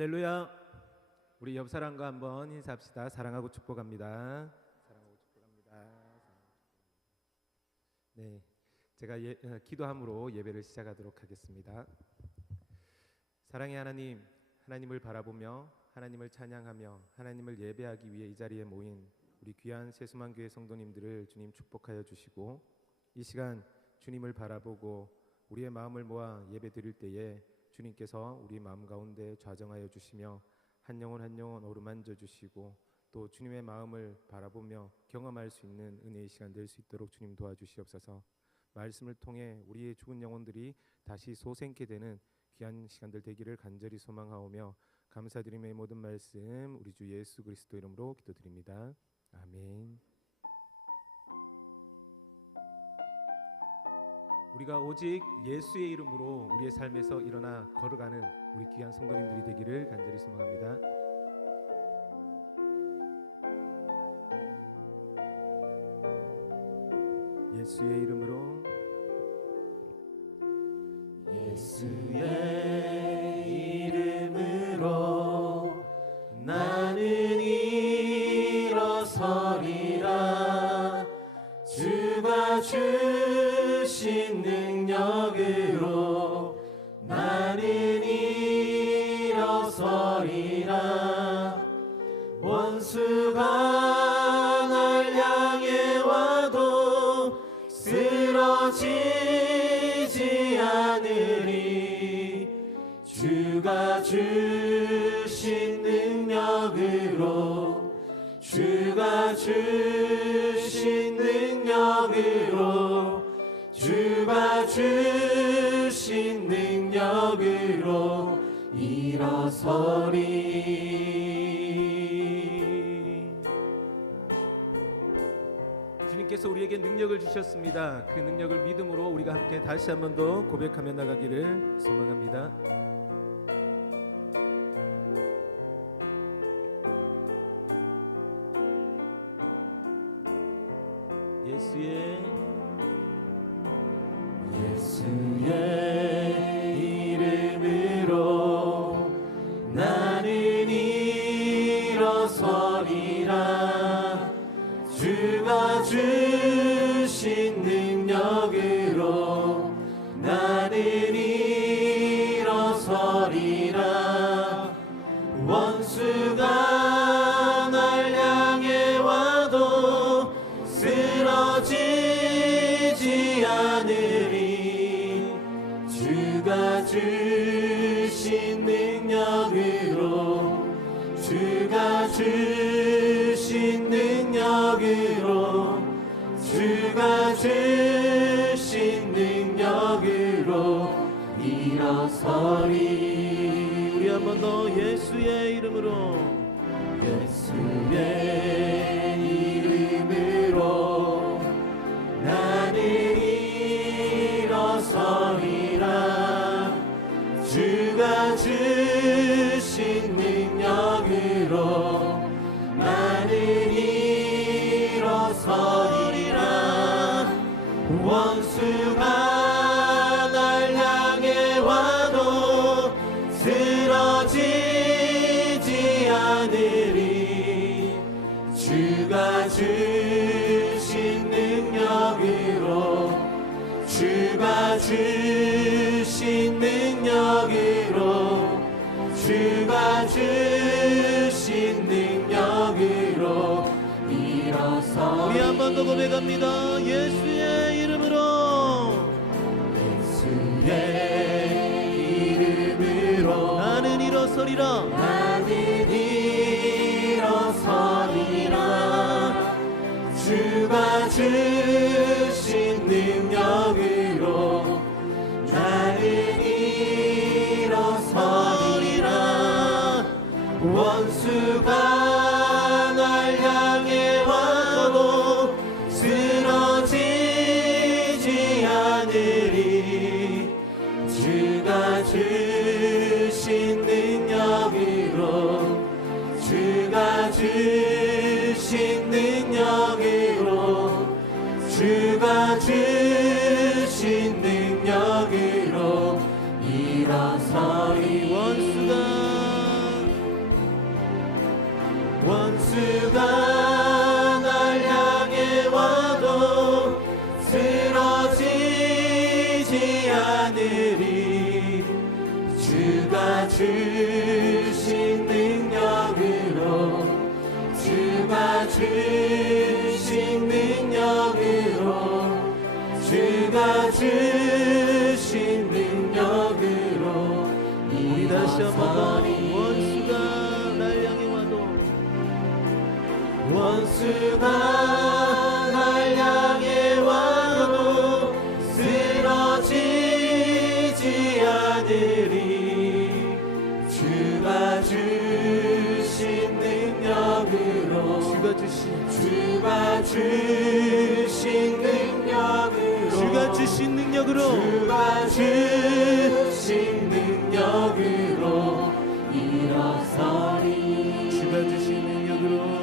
할렐루야. 우리 옆 사람과 한번 인사합시다. 사랑하고 축복합니다. 사랑하고 축복합니다. 네, 제가 기도함으로 예배를 시작하도록 하겠습니다. 사랑의 하나님, 하나님을 바라보며 하나님을 찬양하며 하나님을 예배하기 위해 이 자리에 모인 우리 귀한 세수만교회 성도님들을 주님 축복하여 주시고, 이 시간 주님을 바라보고 우리의 마음을 모아 예배 드릴 때에 주님께서 우리 마음 가운데 좌정하여 주시며 한 영혼 한 영혼 어루만져 주시고, 또 주님의 마음을 바라보며 경험할 수 있는 은혜의 시간 될 수 있도록 주님 도와주시옵소서. 말씀을 통해 우리의 죽은 영혼들이 다시 소생케 되는 귀한 시간들 되기를 간절히 소망하오며 감사드리며 모든 말씀 우리 주 예수 그리스도 이름으로 기도드립니다. 아멘. 우리가 오직 예수의 이름으로 우리의 삶에서 일어나 걸어가는 우리 귀한 성도님들이 되기를 간절히 소망합니다. 예수의 이름으로, 예수의 이름으로 나는 일어서리라. 주가 주신 능력으로 나는 일어서리라. 원수가 날 향해 와도 쓰러지지 않으리. 주가 주신 능력으로, 주가 주신 능력으로, 주가 주신 능력으로 일어서리. 주님께서 우리에게 능력을 주셨습니다. 그 능력을 믿음으로 우리가 함께 다시 한 번 더 고백하며 나가기를 소망합니다. 예수의 이름으로 나는 일어서리라. 주가 주신 능력으로 나는 일어서리라. 원수가 날 향해 와도 쓰러지지 않으리. 주가 주신 능력으로, 주가 주신 능력으로, 주가 주신 능력으로 일어서리. 우리 한 번 더 예수의 이름으로, 예수의 이름으로 나는 일어서리라. 주가 주신 능력으로 나는 일어서리라. 원수가 날 향해 와도 쓰러지지 않으리. 주가 주신 능력으로, 주가 주신 능력으로, 주가 주신 능력으로 일어서. 우리 한 번 더 고백합니다. 예수의 이름으로, 예수의 이름으로 나는 일어서리라. 나는 일어서리라. 주가 주신 능력으로 나는 일어서리라. 원수가 날 향해 와도 쓰러지지 않으리. 주가 주신 능력으로, 주가 주신 능력으로, 주가 주신 능력으로 일어서리. 원수가 주신 능력으로 주가 주신 능력으로 주가 주신 능력으로 우리 다시 한번 원수가 날 향해 와도 원수가 날 향해 와도 쓰러지지 않으리 주가 주신 능력으로 주가 주신 능력으로 주가 주신 능력으로 주가 주신 능력으로 일어서리 주가 주신 능력으로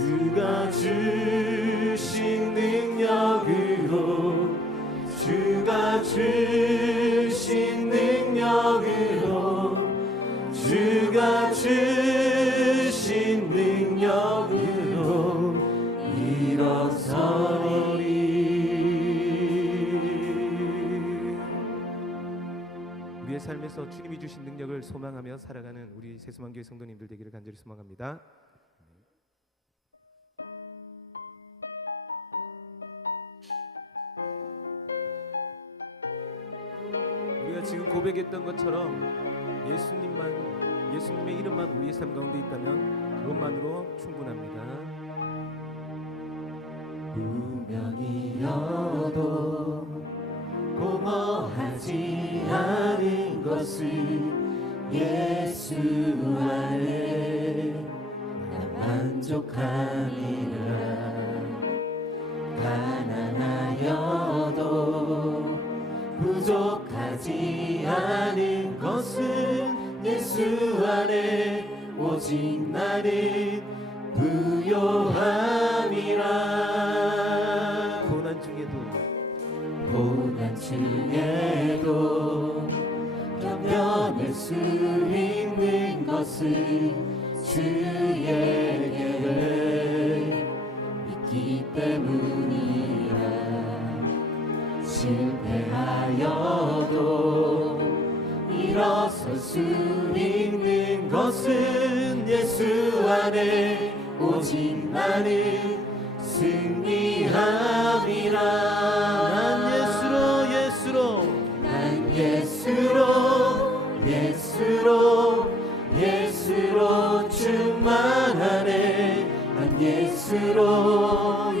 주가 주신 능력으로 주가 주신 능력으로 주가 주신 능력으로 일어서리. 우리의 삶에서 주님이 주신 능력을 소망하며 살아가는 우리 세수만교회 성도님들 되기를 간절히 소망합니다. 우리가 지금 고백했던 것처럼 예수님의 이름만 우리의 삶 가운데 있다면 그것만으로 충분합니다. 운명이어도 공허하지 않은 것은 예수 안에 나 만족하니라. 가난하여도 부족하지 않은 것은 예수 안에 오직 나는 부요함이라. 고난 중에도 견뎌낼 수 있는 것은 주의 계획 있기 때문이라. 실패하여도 일어설 수 있는 것은 예수 안에 오직 나는 승리함이라. 난 예수로 충만하네. 난 예수로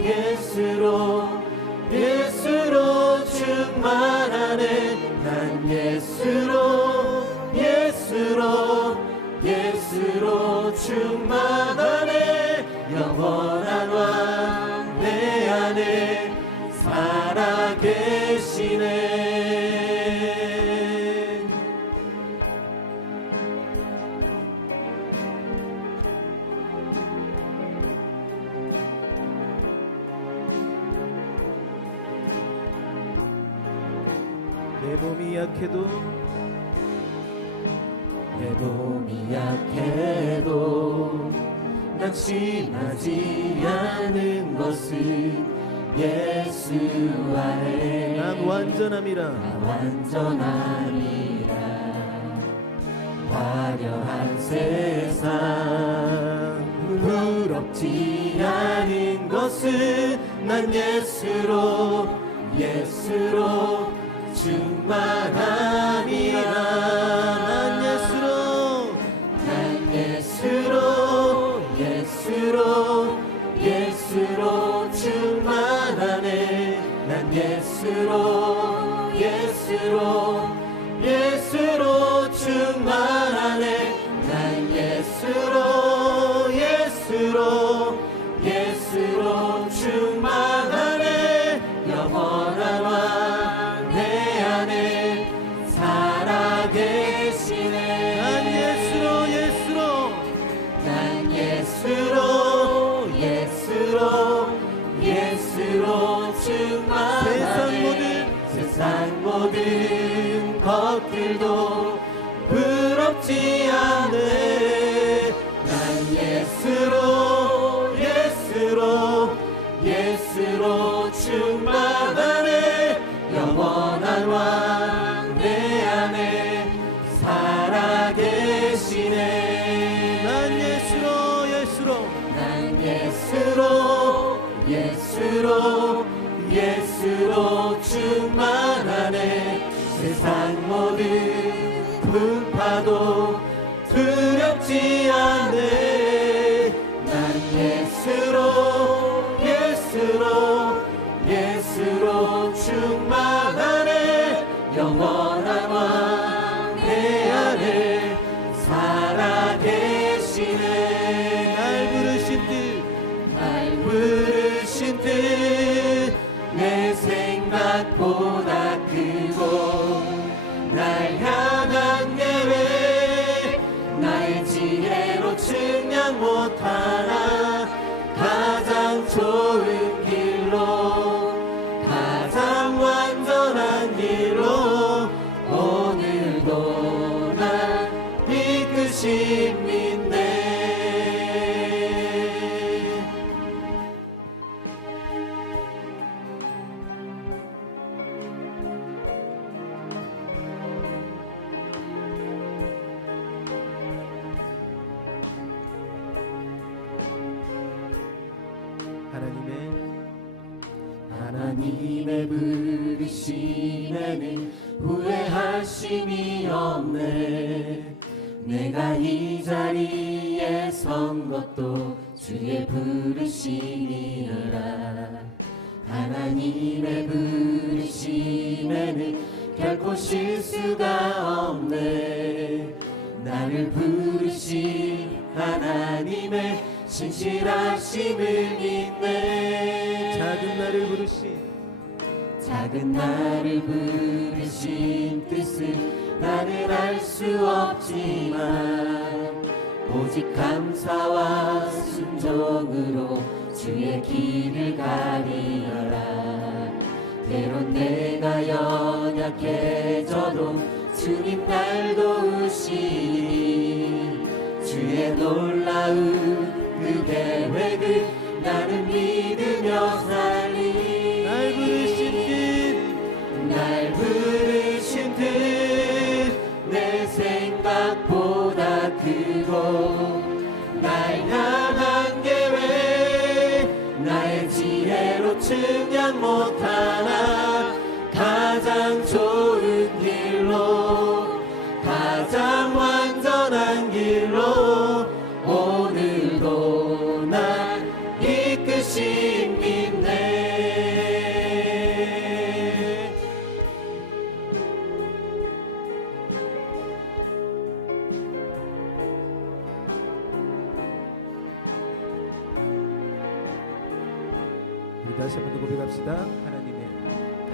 충만하네. 난 예수로 충만하네. 영원한 왕 내 안에 살아계시네. 내 몸이 약해도 낙심하지 않은 것은 예수 안에 난 완전함이라. 화려한 세상 부럽지 않은 것은 난 예수로 충만함이라. 예수로 충만하네. 난 예수로 충만하네. 난 예수로 충만하네. 영원한 왕 내 안에 살아계시네. 난 예수로 충만하네. 세상 모든 것들도 부럽지 않네. 난 예수로 충만하네. 영원한 왕 내 안에 예수로 예수로 충만하네 세상 모든 풍파도 두렵지 않네 난 예수로 예수로 충만하네 영원한 왕 내 안에 살아계시네 날 부르신 뜻 내 생각보다 크고 날 향한 계획 나의 지혜로 측량 못하나 가장 좋은 길로 가장 완전한 길로 오늘도 날 이끄심 믿네 하나님의 부르심에는 후회하심이 없네 내가 이 자리에 선 것도 주의 부르심이라 하나님의 부르심에는 결코 실수가 없네 나를 부르신 하나님의 신실하심을 믿네 작은 나를 부르신 뜻을 나는 알 수 없지만 오직 감사와 순종으로 주의 길을 가리라 때론 내가 연약해져도 주님 날 도우시니 주의 놀라운 그 계획을 나는 믿으며 살리 날 부르신 뜻 내 생각보다 크고 날 향한 계획 나의 지혜로 측량 못하나 가장 좋은 길로 가장 완전한 길로 오늘도 날 이끄심 믿네 우리 다시 한번 고백합시다.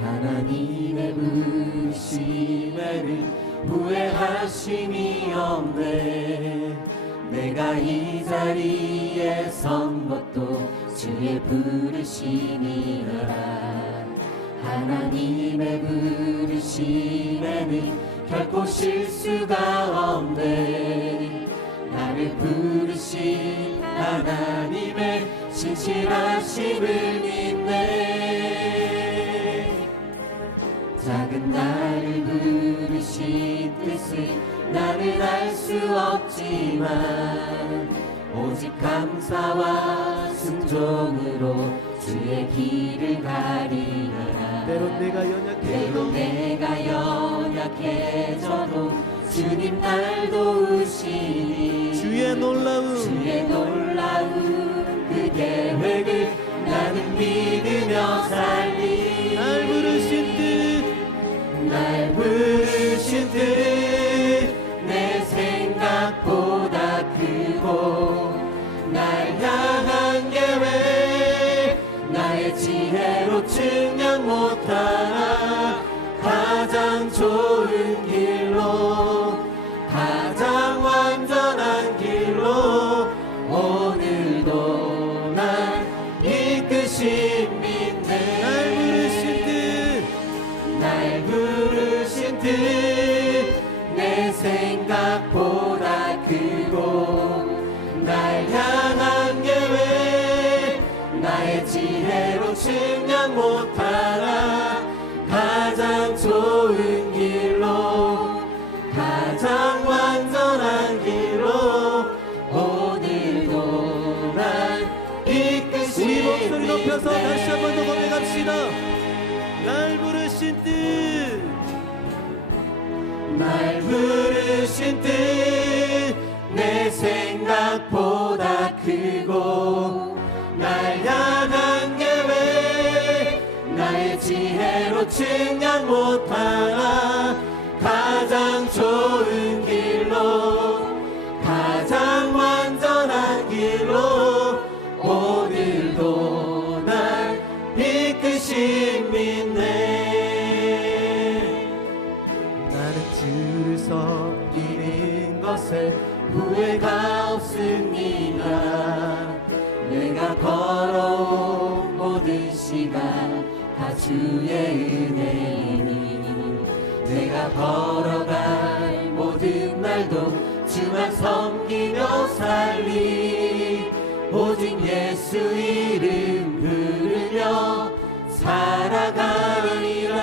하나님의 부르심에는 후회하심이 없네 내가 이 자리에 선 것도 주의 부르심이라 하나님의 부르심에는 결코 실수가 없네 나를 부르신 하나님의 신실하심을 믿네 작은 나를 부르신 뜻을 나는 알 수 없지만 오직 감사와 순종으로 주의 길을 가리라 때론 내가 연약해져도 주님 날 도우시니 주의 놀라운 그 계획을 나는 믿으며 살리 날 부르신 뜻 내 생각보다 크고 날 향한 계획 나의 지혜로 측량 못하나 가장 좋은 길로 가장 완전한 길로 오늘도 날 이끄심 믿네 날 부르신 뜻 내 생각보다 크고 날 향한 계획 나의 지혜로 측량 못하나 가장 좋은 길로 가장 완전한 길로 오늘도 날 이끄시니 우리 목소리 높여서 다시 한번 더 지혜로 측량 못하나 가장 좋은 길로 가장 완전한 길로 오늘도 날 이끄신 믿네. 나는 주를 섬기는 것에 후회가 없습니다. 내가 걸어온 모든 시간 다 주의 은혜이니 내가 걸어갈 모든 날도 주만 섬기며 살리 오직 예수 이름 부르며 살아가리라.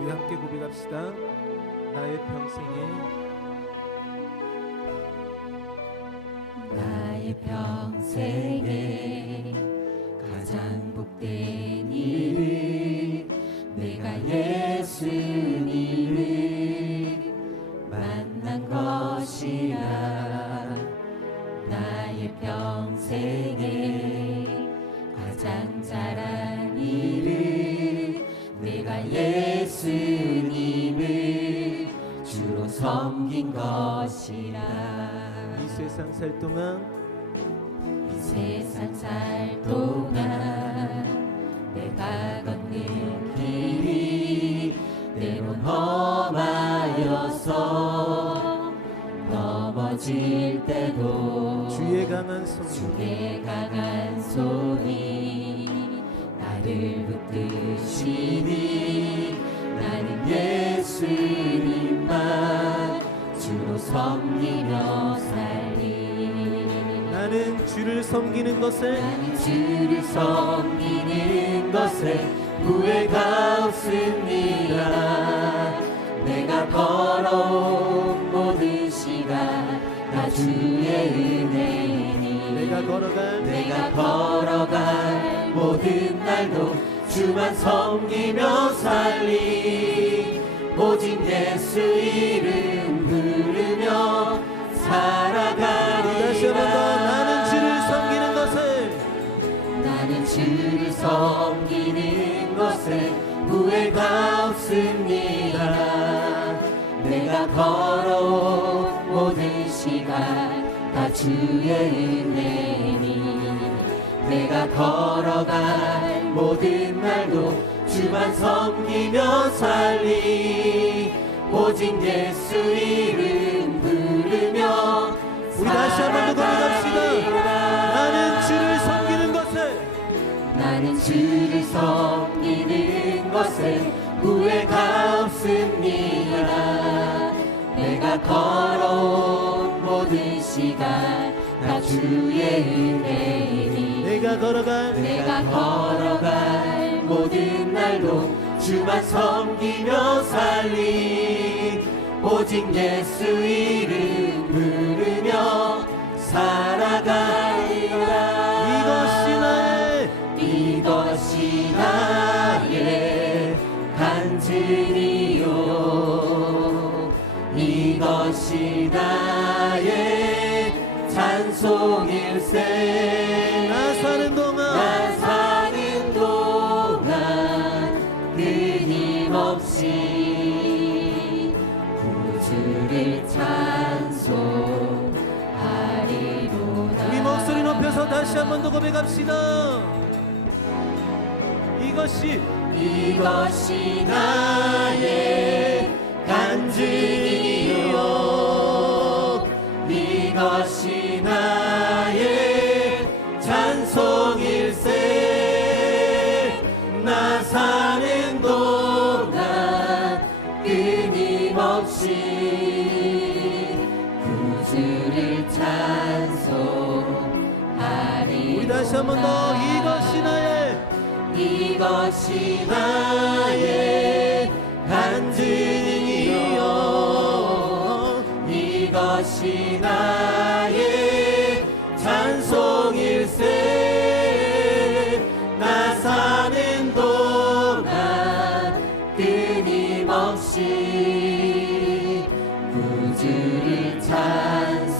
우리 함께 고백합시다. 나의 평생에 가장 복된 일은 내가 예수님을 만난 것이라. 나의 평생에 가장 잘한 일은 내가 예수님을 주로 섬긴 것이라. 이 세상 살 동안 이 세상 살 동안 내가 걷는 길이 때론 험하여서 넘어질 때도 주의 강한 손 주의 강한 손이 나를 붙드시니 나는 예수님만 주로 섬기며 살리. 나는 주를 섬기는 것에 나는 주를 섬기는 것에 후회가 없습니다. 내가 걸어온 모든 시간 다 주의 은혜이니 내가 걸어갈 모든 날도 주만 섬기며 살리 오직 예수 이름 부르며 다시 한 번 더 살아가리라. 나는 주를 섬기는 것에 후회가 없습니다. 내가 걸어온 모든 시간 다 주의 은혜니 내가 걸어갈 모든 날도 주만 섬기며 살리 오직 예수 이름 부르며 우리 다시 한 번 더 고백합시다. 나는 주를 섬기는 것에 후회가 없습니다. 내가 걸어온 모든 시간 다 주의 은혜니 내가 걸어갈 모든 날도 주만 섬기며 살리 오직 예수 이름 부르며 살아가리라. 이것이 나의 간증이요 이것이 나의 찬송일세. 나 사는 동안 끊임없이 구주를 찬송하리로다. 우리 목소리 높여서 다시 한 번 더 고백합시다. 이것이 나의 간증이요 이것이 나의 찬송일세. 나 사는 동안 끊임없이 구주를 찬송하리. 우리 다시 한 번 더 이것이 나의 간증이요 이것이 나의 찬송일세. 나 사는 동안 끊임없이 끊임없이 구주를 찬송하리로다.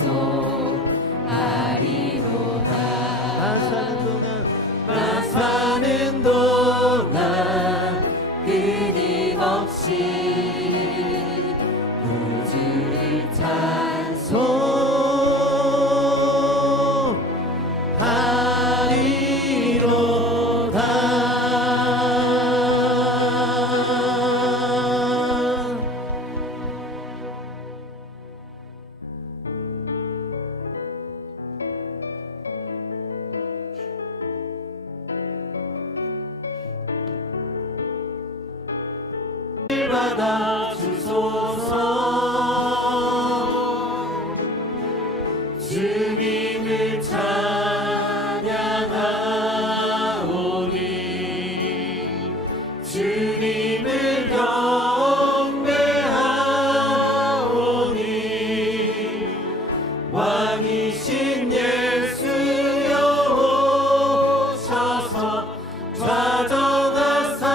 나 사는 동안 끊임없이 구주를 받아 주소서. 주님을 찬양하오니 주님을 경배하오니 왕이신 예수여 오셔서 좌정하사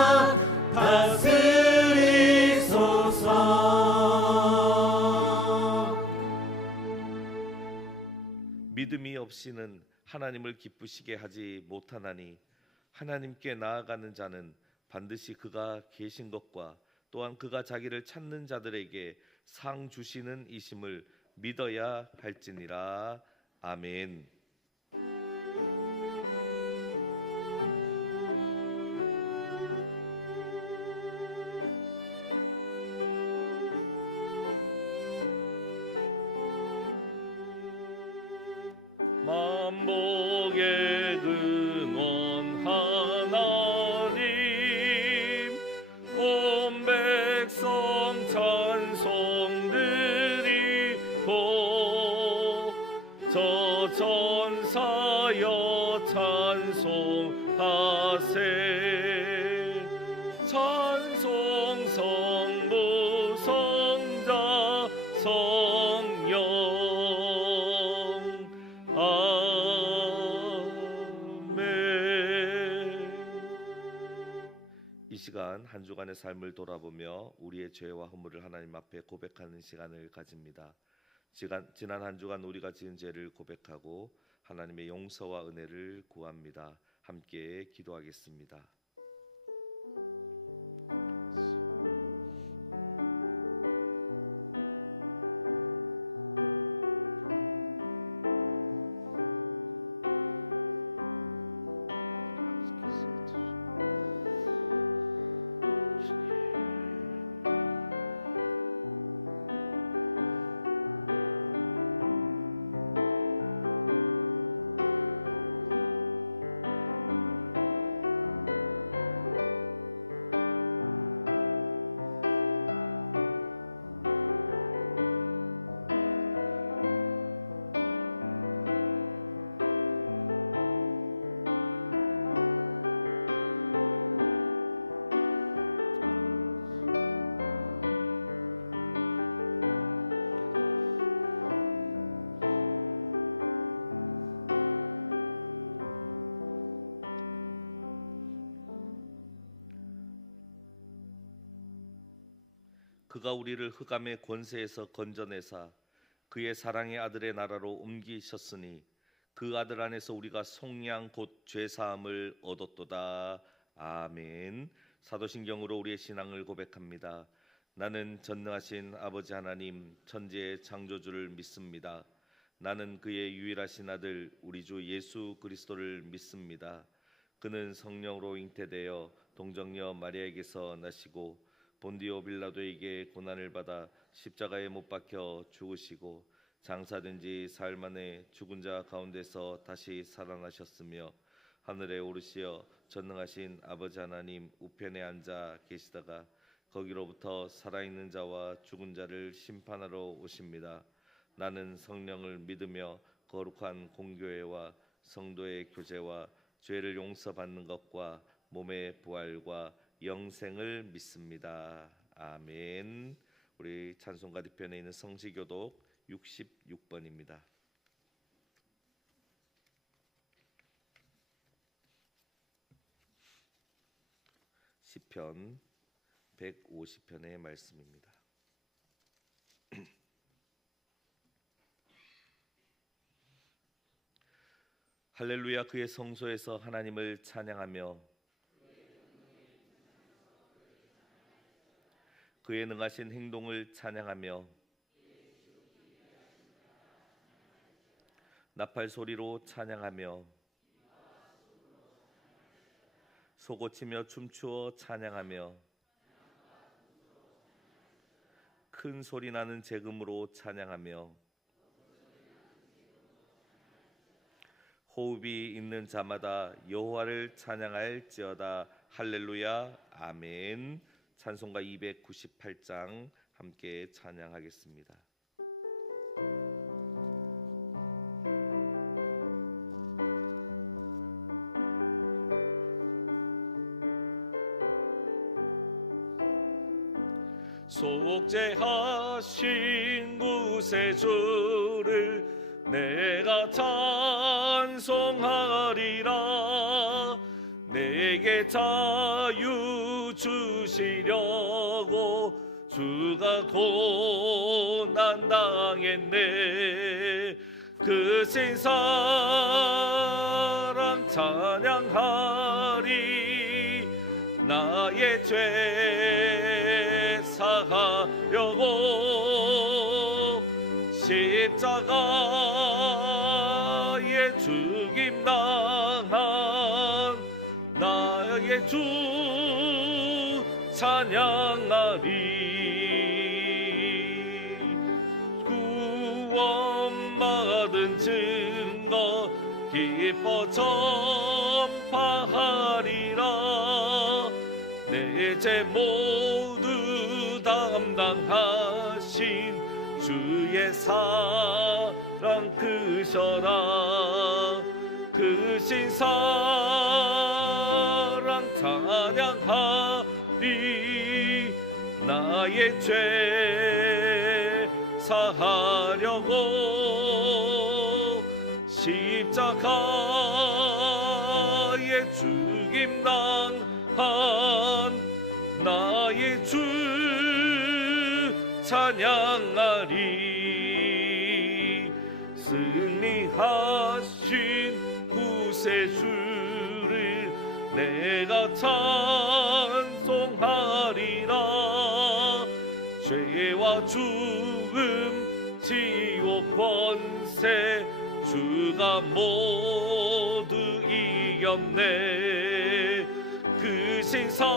믿음이 없이는 하나님을 기쁘시게 하지 못하나니 하나님께 나아가는 자는 반드시 그가 계신 것과 또한 그가 자기를 찾는 자들에게 상 주시는 이심을 믿어야 할지니라. 아멘. 만복의 근원 하나님 온 백성 찬송 드리고 저 천사여 찬송하세. 찬송 성부 성자 성령. 이 시간 한 주간의 삶을 돌아보며 우리의 죄와 허물을 하나님 앞에 고백하는 시간을 가집니다. 지난 한 주간 우리가 지은 죄를 고백하고 하나님의 용서와 은혜를 구합니다. 함께 기도하겠습니다. 그가 우리를 흑암의 권세에서 건져내사 그의 사랑의 아들의 나라로 옮기셨으니 그 아들 안에서 우리가 속량 곧 죄사함을 얻었도다. 아멘. 사도신경으로 우리의 신앙을 고백합니다. 나는 전능하신 아버지 하나님 천지의 창조주를 믿습니다. 나는 그의 유일하신 아들 우리 주 예수 그리스도를 믿습니다. 그는 성령으로 잉태되어 동정녀 마리아에게서 나시고 본디오 빌라도에게 고난을 받아 십자가에 못 박혀 죽으시고 장사된 지 사흘 만에 죽은 자 가운데서 다시 살아나셨으며 하늘에 오르시어 전능하신 아버지 하나님 우편에 앉아 계시다가 거기로부터 살아있는 자와 죽은 자를 심판하러 오십니다. 나는 성령을 믿으며 거룩한 공교회와 성도의 교제와 죄를 용서받는 것과 몸의 부활과 영생을 믿습니다. 아멘. 우리 찬송가 뒤편에 있는 성시교독 66번입니다. 시편 150편의 말씀입니다. 할렐루야. 그의 성소에서 하나님을 찬양하며 그의 능하신 행동을 찬양하며 나팔 소리로 찬양하며 소고치며 춤추어 찬양하며 큰 소리 나는 재금으로 찬양하며 호흡이 있는 자마다 여호와를 찬양할지어다. 할렐루야. 아멘. 찬송가 298장 함께 찬양하겠습니다. 속죄하신 구세주를 내가 찬송하리라. 내게 자유 주시려고 주가 고난 당했네. 그 신사랑 찬양하리. 나의 죄 사하려고 십자가에 죽임당한 나의 주 찬양하리. 구원받은 증거 기뻐 전파하리라. 내 죄 모두 담당하신 주의 사랑 크셔라. 크신 사랑 찬양하리. 나의 죄 사하려고 십자가에 죽임당한 나의 주 찬양하리. 승리하신 구세주를 내가 찬송하리라. 죄와 죽음 지옥 권세 주가 모두 이겼네. 그 신사랑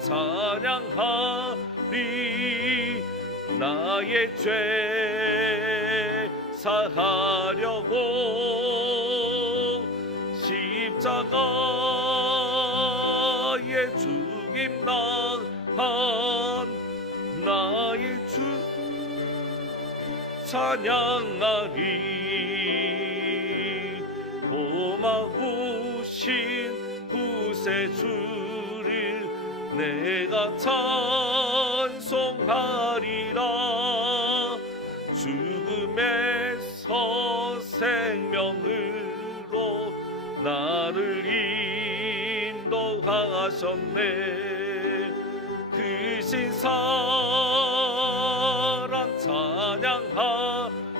찬양하리. 나의 죄 사하려고 십자가에 죽임당한 나의 주 찬양하리. 고마우신 구세주를 내가 찬송하리라. 죽음에서 생명으로 나를 인도하셨네. 크신 사랑 찬양하리.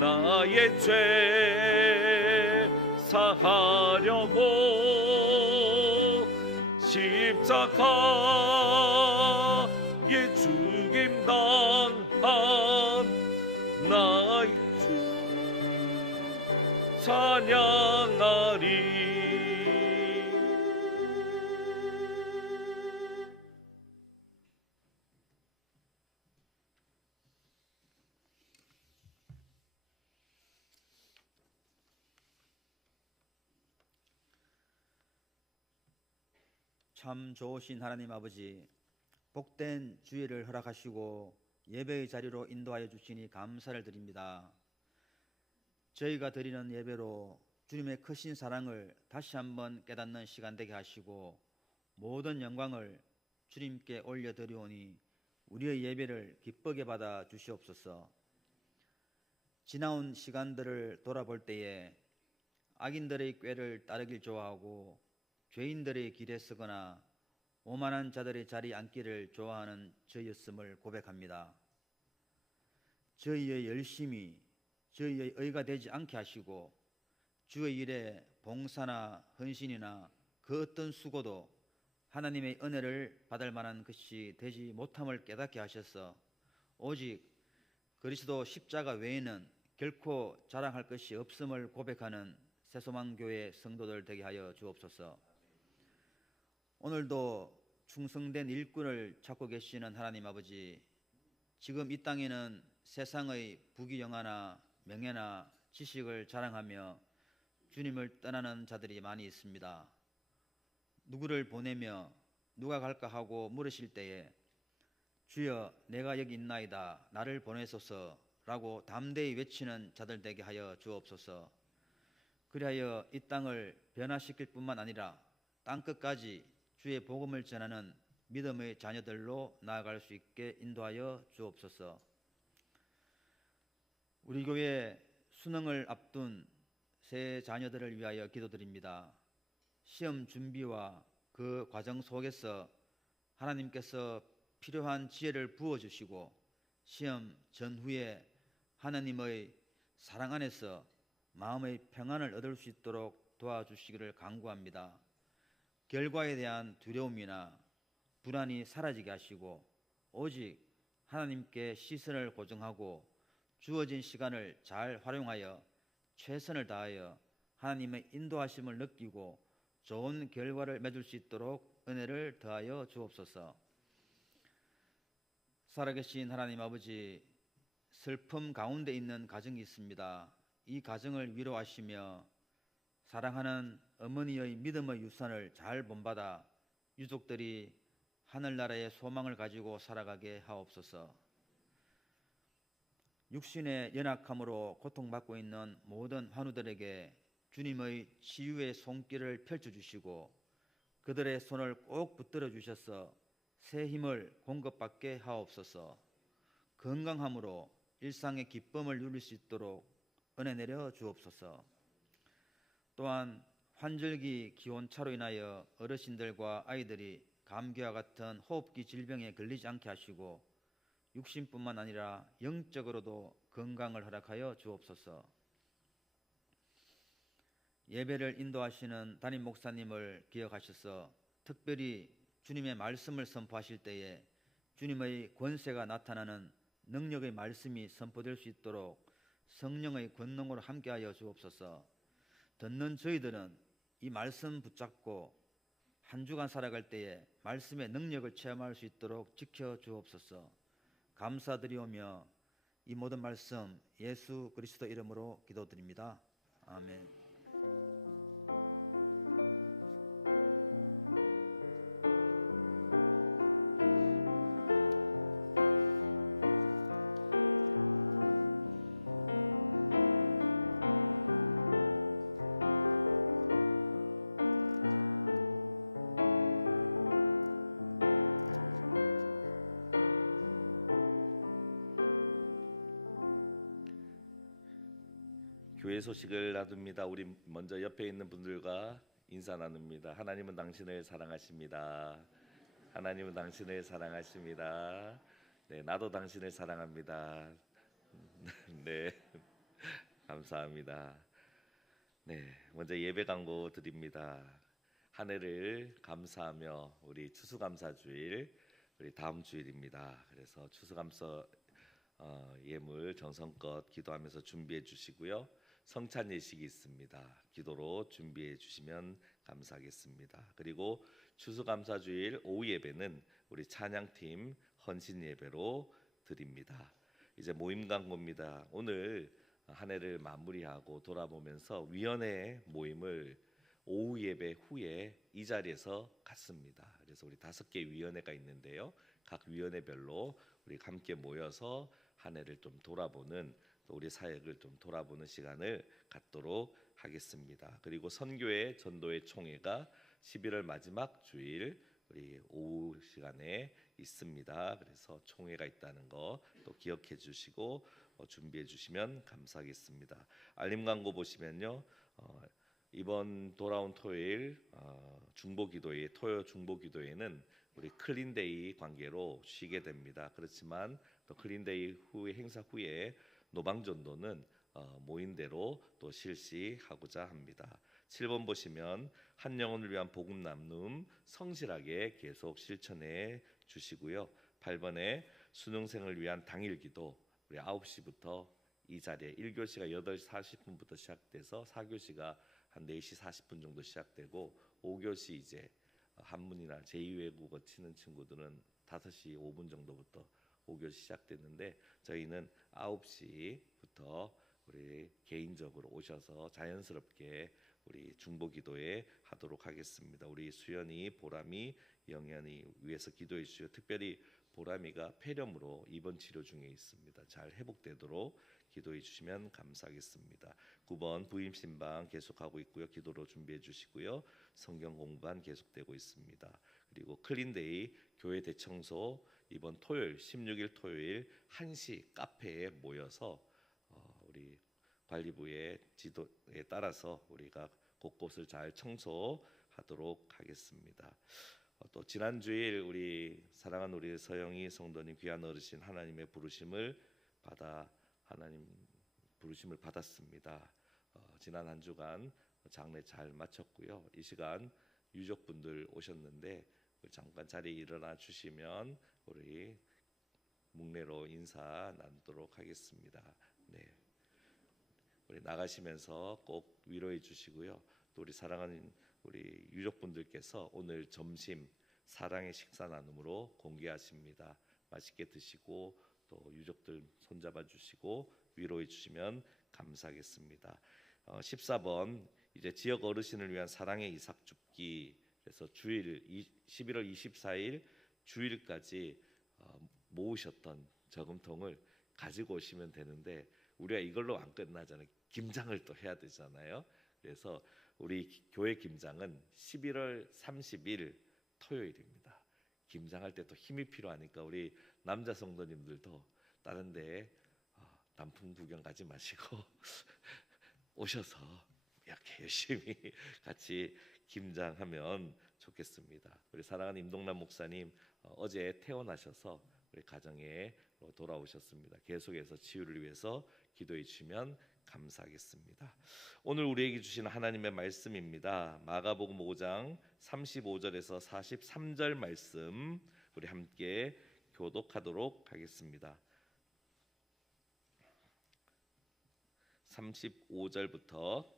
나의 죄 사하려고 십자가에 죽임당한 나의 주 찬양하리. 참 좋으신 하나님 아버지, 복된 주일을 허락하시고 예배의 자리로 인도하여 주시니 감사를 드립니다. 저희가 드리는 예배로 주님의 크신 사랑을 다시 한번 깨닫는 시간 되게 하시고 모든 영광을 주님께 올려드리오니 우리의 예배를 기쁘게 받아 주시옵소서. 지나온 시간들을 돌아볼 때에 악인들의 꾀를 따르길 좋아하고 죄인들의 길에 서거나 오만한 자들의 자리에 앉기를 좋아하는 저희였음을 고백합니다. 저희의 열심이 저희의 의가 되지 않게 하시고 주의 일에 봉사나 헌신이나 그 어떤 수고도 하나님의 은혜를 받을 만한 것이 되지 못함을 깨닫게 하셔서 오직 그리스도 십자가 외에는 결코 자랑할 것이 없음을 고백하는 새소망교회 성도들 되게 하여 주옵소서. 오늘도 충성된 일꾼을 찾고 계시는 하나님 아버지, 지금 이 땅에는 세상의 부귀영화나 명예나 지식을 자랑하며 주님을 떠나는 자들이 많이 있습니다. 누구를 보내며 누가 갈까 하고 물으실 때에 주여 내가 여기 있나이다 나를 보내소서라고 담대히 외치는 자들 되게 하여 주옵소서. 그리하여 이 땅을 변화시킬 뿐만 아니라 땅끝까지 주의 복음을 전하는 믿음의 자녀들로 나아갈 수 있게 인도하여 주옵소서. 우리 교회 수능을 앞둔 새 자녀들을 위하여 기도드립니다. 시험 준비와 그 과정 속에서 하나님께서 필요한 지혜를 부어주시고 시험 전후에 하나님의 사랑 안에서 마음의 평안을 얻을 수 있도록 도와주시기를 간구합니다. 결과에 대한 두려움이나 불안이 사라지게 하시고 오직 하나님께 시선을 고정하고 주어진 시간을 잘 활용하여 최선을 다하여 하나님의 인도하심을 느끼고 좋은 결과를 맺을 수 있도록 은혜를 더하여 주옵소서. 살아계신 하나님 아버지, 슬픔 가운데 있는 가정이 있습니다. 이 가정을 위로하시며 사랑하는 어머니의 믿음의 유산을 잘 본받아 유족들이 하늘나라의 소망을 가지고 살아가게 하옵소서. 육신의 연약함으로 고통받고 있는 모든 환우들에게 주님의 치유의 손길을 펼쳐주시고 그들의 손을 꼭 붙들어 주셔서 새 힘을 공급받게 하옵소서. 건강함으로 일상의 기쁨을 누릴 수 있도록 은혜 내려 주옵소서. 또한 환절기 기온차로 인하여 어르신들과 아이들이 감기와 같은 호흡기 질병에 걸리지 않게 하시고 육신뿐만 아니라 영적으로도 건강을 허락하여 주옵소서. 예배를 인도하시는 담임 목사님을 기억하셔서 특별히 주님의 말씀을 선포하실 때에 주님의 권세가 나타나는 능력의 말씀이 선포될 수 있도록 성령의 권능으로 함께하여 주옵소서. 듣는 저희들은 이 말씀 붙잡고 한 주간 살아갈 때에 말씀의 능력을 체험할 수 있도록 지켜 주옵소서. 감사드리오며 이 모든 말씀 예수 그리스도 이름으로 기도드립니다. 아멘. 교회 소식을 나눕니다. 우리 먼저 옆에 있는 분들과 인사 나눕니다. 하나님은 당신을 사랑하십니다. 하나님은 당신을 사랑하십니다. 네, 나도 당신을 사랑합니다. 네, 감사합니다. 네, 먼저 예배 광고 드립니다. 한 해를 감사하며 우리 추수감사주일 우리 다음 주일입니다. 그래서 추수감사 예물 정성껏 기도하면서 준비해 주시고요. 성찬 예식이 있습니다. 기도로 준비해 주시면 감사하겠습니다. 그리고 추수감사주일 오후 예배는 우리 찬양팀 헌신 예배로 드립니다. 이제 모임 광고입니다. 오늘 한 해를 마무리하고 돌아보면서 위원회 모임을 오후 예배 후에 이 자리에서 갖습니다. 그래서 우리 5개 위원회가 있는데요. 각 위원회별로 우리 함께 모여서 한 해를 좀 돌아보는 또 우리 사역을 좀 돌아보는 시간을 갖도록 하겠습니다. 그리고 선교회 전도회 총회가 11월 마지막 주일 우리 오후 시간에 있습니다. 그래서 총회가 있다는 거 또 기억해 주시고 준비해 주시면 감사하겠습니다. 알림 광고 보시면요. 이번 돌아온 토요일 중보기도회 토요 중보기도회는 우리 클린데이 관계로 쉬게 됩니다. 그렇지만 또 클린데이 후에 행사 후에 노방전도는 모인대로 또 실시하고자 합니다. 7번 보시면 한 영혼을 위한 복음 나눔 성실하게 계속 실천해 주시고요. 8번에 수능생을 위한 당일 기도 우리 9시부터 이 자리에 1교시가 8시 40분부터 시작돼서 4교시가 한 4시 40분 정도 시작되고 5교시 이제 한문이나 제2외국어 치는 친구들은 5시 5분 정도부터 5교시 시작됐는데 저희는 9시부터 우리 개인적으로 오셔서 자연스럽게 우리 중보기도회 하도록 하겠습니다. 우리 수연이, 보람이, 영현이 위해서 기도해 주시고 특별히 보람이가 폐렴으로 입원 치료 중에 있습니다. 잘 회복되도록 기도해 주시면 감사하겠습니다. 9번 부임 신방 계속하고 있고요. 기도로 준비해 주시고요. 성경 공부반 계속되고 있습니다. 그리고 클린데이 교회 대청소 이번 토요일 16일 토요일 1시 카페에 모여서 우리 관리부의 지도에 따라서 우리가 곳곳을 잘 청소하도록 하겠습니다. 또 지난 주일 우리 사랑하는 우리 서영희 성도님 귀한 어르신 하나님의 부르심을 받았습니다. 지난 한 주간 장례 잘 마쳤고요. 이 시간 유족분들 오셨는데 잠깐 자리에 일어나 주시면 우리 묵례로 인사 나누도록 하겠습니다. 네. 우리 나가시면서 꼭 위로해 주시고요. 또 우리 사랑하는 우리 유족분들께서 오늘 점심 사랑의 식사 나눔으로 공개하십니다. 맛있게 드시고 또 유족들 손잡아 주시고 위로해 주시면 감사하겠습니다. 14번 이제 지역 어르신을 위한 사랑의 이삭 줍기 그래서 주일 11월 24일 주일까지 모으셨던 저금통을 가지고 오시면 되는데 우리가 이걸로 안 끝나잖아요. 김장을 또 해야 되잖아요. 그래서 우리 교회 김장은 11월 30일 토요일입니다. 김장할 때 또 힘이 필요하니까 우리 남자 성도님들도 다른 데 단풍 구경 가지 마시고 오셔서 이렇게 열심히 같이 김장하면 좋겠습니다. 우리 사랑하는 임동남 목사님 어제 퇴원하셔서 우리 가정에 돌아오셨습니다. 계속해서 치유를 위해서 기도해 주시면 감사하겠습니다. 오늘 우리에게 주신 하나님의 말씀입니다. 마가복음 5장 35절에서 43절 말씀 우리 함께 교독하도록 하겠습니다. 35절부터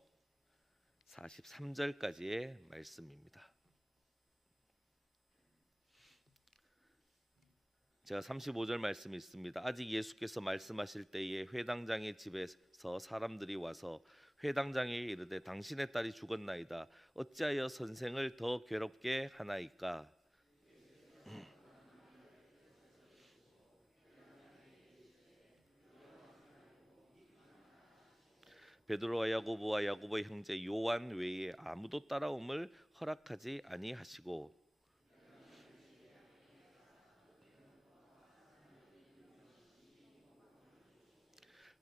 43절까지의 말씀입니다. 제가 35절 말씀이 있습니다. 아직 예수께서 말씀하실 때에 회당장의 집에서 사람들이 와서 회당장에게 이르되 당신의 딸이 죽었나이다. 어찌하여 선생을 더 괴롭게 하나이까? 베드로와 야고보와 야고보의 형제 요한 외에 아무도 따라옴을 허락하지 아니하시고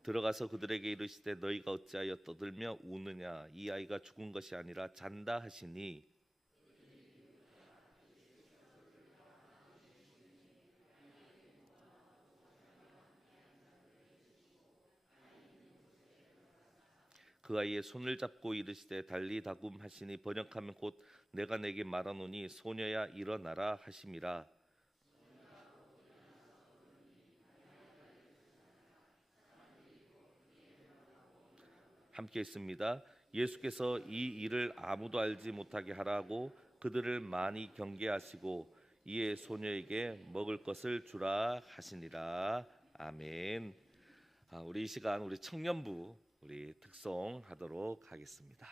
들어가서 그들에게 이르시되 너희가 어찌하여 떠들며 우느냐 이 아이가 죽은 것이 아니라 잔다 하시니 그 아이의 손을 잡고 이르시되 달리다굼 하시니 번역하면 곧 내가 내게 말하노니 소녀야 일어나라 하심이라. 함께 있습니다. 예수께서 이 일을 아무도 알지 못하게 하라고 그들을 많이 경계하시고 이에 소녀에게 먹을 것을 주라 하시니라. 아멘. 우리 이 시간 우리 청년부 우리 특송하도록 하겠습니다.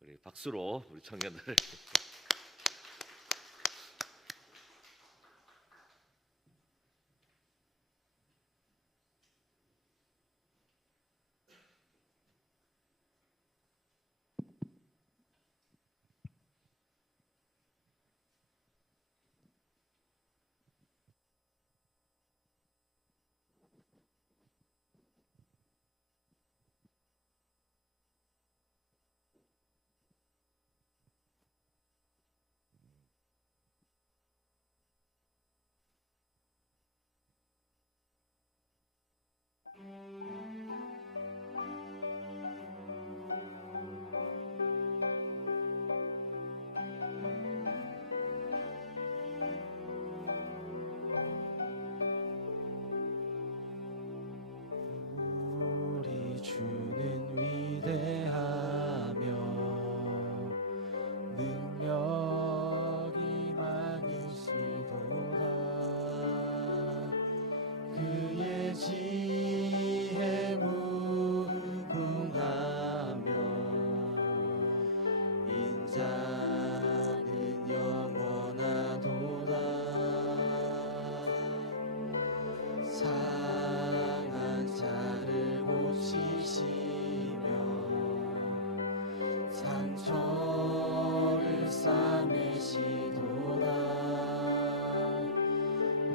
우리 박수로 우리 청년들 우리 주는 위대하며 능력이 많으시도다. 그의 지혜 무궁하며 인자는 영원하도다. 상한 자를 고치시며 상처를 싸매시도다.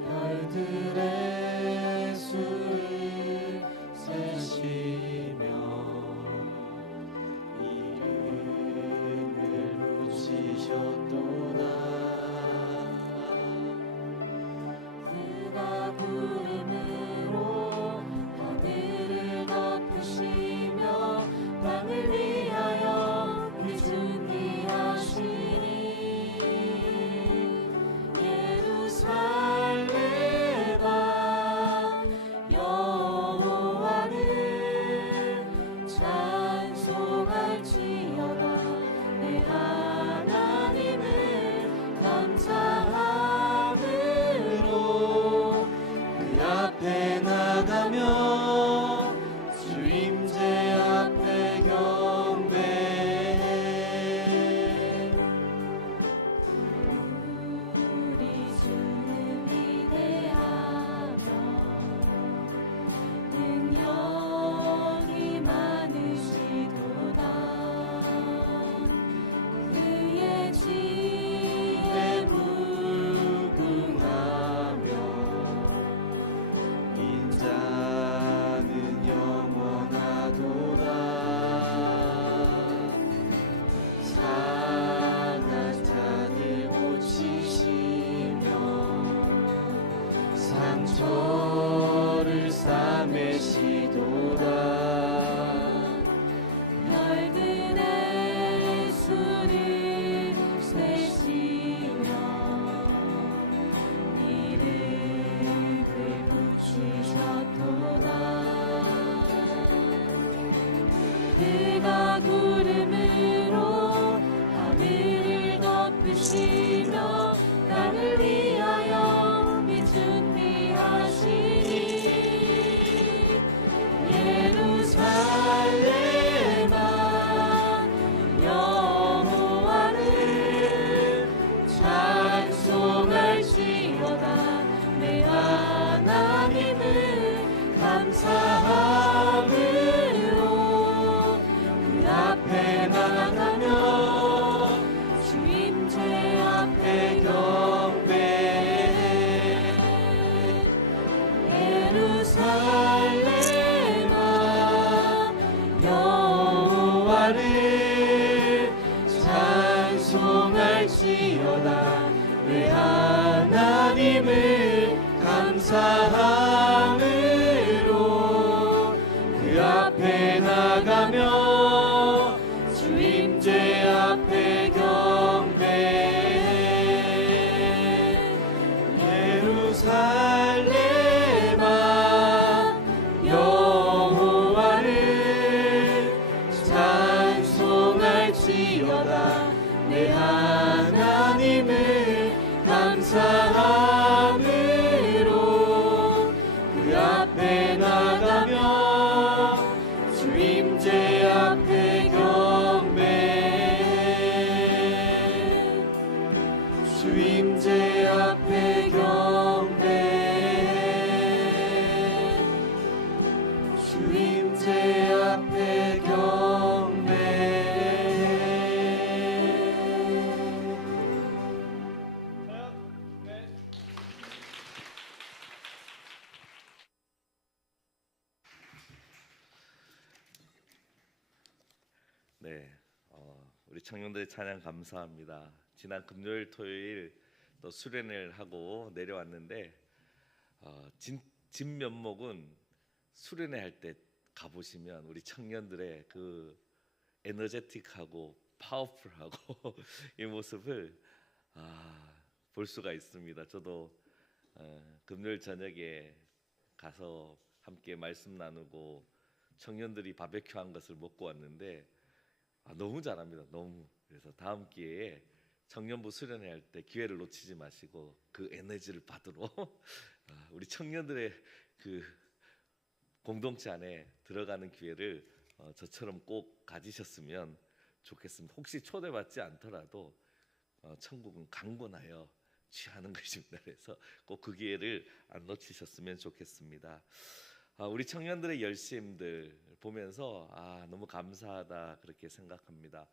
별들의 수를 세시며 이름을 붙이셨도다. 그가 구름으로 하늘을 덮으시며 땅을 위하여 그 준비하시니 예루살렘아 여호와를 찬송할지어다. 내 하나님을 감사함으로 그 앞에 나가며 주임제 앞에 경배해. 우리 주는 위대하며 능력이 많으시도다. 그의 지혜 무궁하며 인자는 영원하도다. 상한 자들 고치시며 상처를 싸매시도다. 별들의 수를 세시며 이름을 붙이셨도다. 그가 구름으로 하늘을 덮으시며 땅을 위하여 빛 준비하시니 예루살렘아 여호와를 찬송할지어다. 내 하나님을 감사함으로 그 앞에 나가며 주임제 앞에 경배해. 예루살렘아 여호와를 찬송할지어다. 내 하나님을 감사함으로 그 앞에 나가며 주임제 앞에 경배해. 예루살렘아 여호와를 찬송할지어다. 내 하나님을 감사함으로 그 앞에 나가며 주임제 앞에 경배해. 주임제 앞에 경배해. 주임제 앞에 경배해. 네, 우리 청년들 찬양 감사합니다. 지난 금요일, 토요일 또 수련회를 하고 내려왔는데 진 면목은 수련회 할 때 가보시면 우리 청년들의 그 에너제틱하고 파워풀하고 이 모습을 볼 수가 있습니다. 저도 금요일 저녁에 가서 함께 말씀 나누고 청년들이 바베큐 한 것을 먹고 왔는데 너무 잘합니다. 너무. 그래서 다음 기회에 청년부 수련회 할 때 기회를 놓치지 마시고 그 에너지를 받으러 우리 청년들의 그 공동체 안에 들어가는 기회를 저처럼 꼭 가지셨으면 좋겠습니다. 혹시 초대받지 않더라도 천국은 강권하여 취하는 것입니다. 그래서 꼭 그 기회를 안 놓치셨으면 좋겠습니다. 우리 청년들의 열심들 보면서 너무 감사하다 그렇게 생각합니다.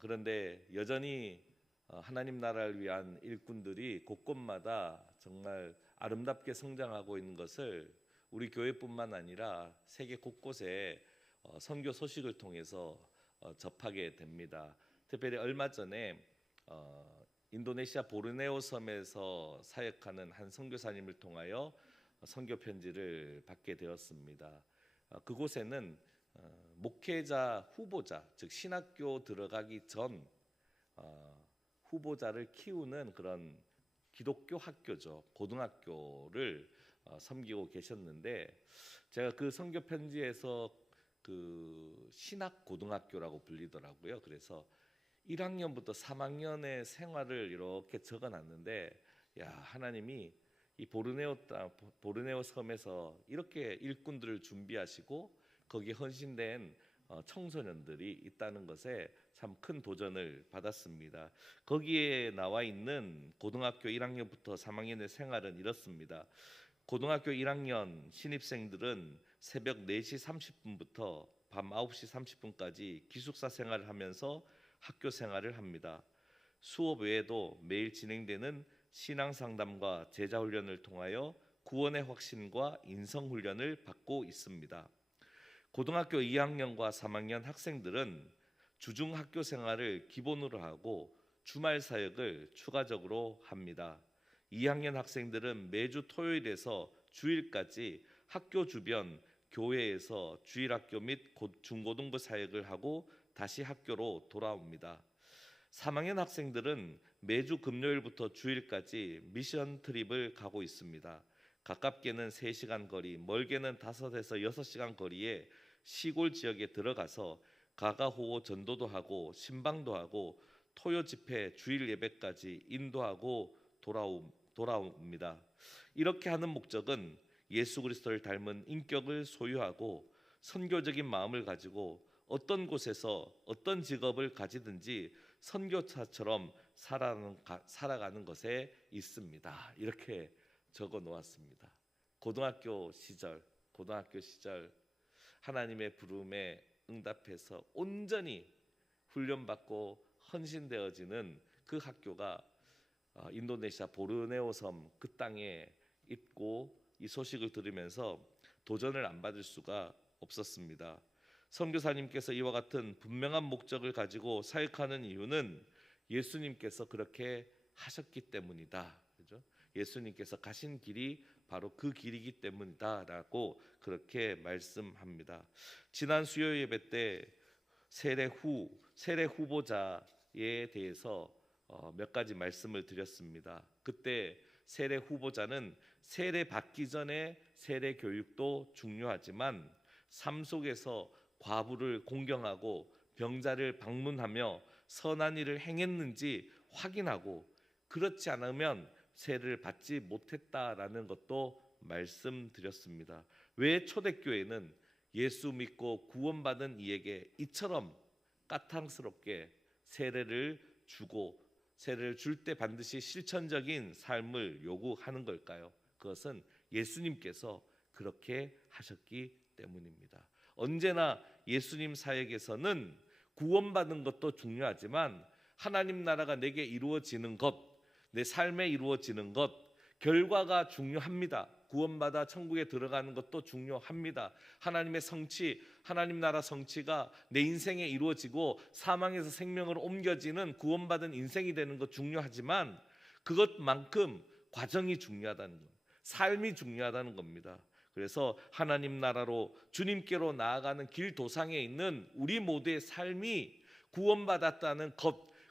그런데 여전히 하나님 나라를 위한 일꾼들이 곳곳마다 정말 아름답게 성장하고 있는 것을 우리 교회뿐만 아니라 세계 곳곳에 선교 소식을 통해서 접하게 됩니다. 특별히 얼마 전에 인도네시아 보르네오 섬에서 사역하는 한 선교사님을 통하여 선교 편지를 받게 되었습니다. 그곳에는 목회자 후보자, 즉 신학교 들어가기 전 후보자를 키우는 그런 기독교 학교죠. 고등학교를 섬기고 계셨는데 제가 그 선교 편지에서 그 신학 고등학교라고 불리더라고요. 그래서 1학년부터 3학년의 생활을 이렇게 적어놨는데 하나님이 이 보르네오 섬에서 이렇게 일꾼들을 준비하시고 거기에 헌신된 청소년들이 있다는 것에 참 큰 도전을 받았습니다. 거기에 나와 있는 고등학교 1학년부터 3학년의 생활은 이렇습니다. 고등학교 1학년 신입생들은 새벽 4시 30분부터 밤 9시 30분까지 기숙사 생활을 하면서 학교 생활을 합니다. 수업 외에도 매일 진행되는 신앙 상담과 제자 훈련을 통하여 구원의 확신과 인성 훈련을 받고 있습니다. 고등학교 2학년과 3학년 학생들은 주중 학교 생활을 기본으로 하고 주말 사역을 추가적으로 합니다. 2학년 학생들은 매주 토요일에서 주일까지 학교 주변 교회에서 주일학교 및 중고등부 사역을 하고 다시 학교로 돌아옵니다. 3학년 학생들은 매주 금요일부터 주일까지 미션 트립을 가고 있습니다. 가깝게는 3시간 거리, 멀게는 5에서 6시간 거리의 시골 지역에 들어가서 가가호호 전도도 하고 신방도 하고 토요 집회, 주일 예배까지 인도하고 돌아옵니다. 이렇게 하는 목적은 예수 그리스도를 닮은 인격을 소유하고 선교적인 마음을 가지고 어떤 곳에서 어떤 직업을 가지든지 선교사처럼 살아가는 것에 있습니다. 이렇게 적어 놓았습니다. 고등학교 시절 하나님의 부름에 응답해서 온전히 훈련받고 헌신되어지는 그 학교가 인도네시아 보르네오 섬 그 땅에 있고 이 소식을 들으면서 도전을 안 받을 수가 없었습니다. 선교사님께서 이와 같은 분명한 목적을 가지고 사역하는 이유는 예수님께서 그렇게 하셨기 때문이다. 그죠? 예수님께서 가신 길이 바로 그 길이기 때문이다라고 그렇게 말씀합니다. 지난 수요 예배 때 세례 후보자에 대해서 몇 가지 말씀을 드렸습니다. 그때 세례 후보자는 세례 받기 전에 세례 교육도 중요하지만 삶 속에서 과부를 공경하고 병자를 방문하며 선한 일을 행했는지 확인하고 그렇지 않으면 세례를 받지 못했다라는 것도 말씀드렸습니다. 왜 초대교회는 예수 믿고 구원받은 이에게 이처럼 까탈스럽게 세례를 주고 세례를 줄 때 반드시 실천적인 삶을 요구하는 걸까요? 그것은 예수님께서 그렇게 하셨기 때문입니다. 언제나 예수님 사역에서는 구원받는 것도 중요하지만 하나님 나라가 내게 이루어지는 것, 내 삶에 이루어지는 것, 결과가 중요합니다. 구원받아 천국에 들어가는 것도 중요합니다. 하나님의 성취, 하나님 나라 성취가 내 인생에 이루어지고 사망에서 생명으로 옮겨지는 구원받은 인생이 되는 것 중요하지만 그것만큼 과정이 중요하다는 것, 삶이 중요하다는 겁니다. 그래서 하나님 나라로 주님께로 나아가는 길 도상에 있는 우리 모두의 삶이 구원받았다는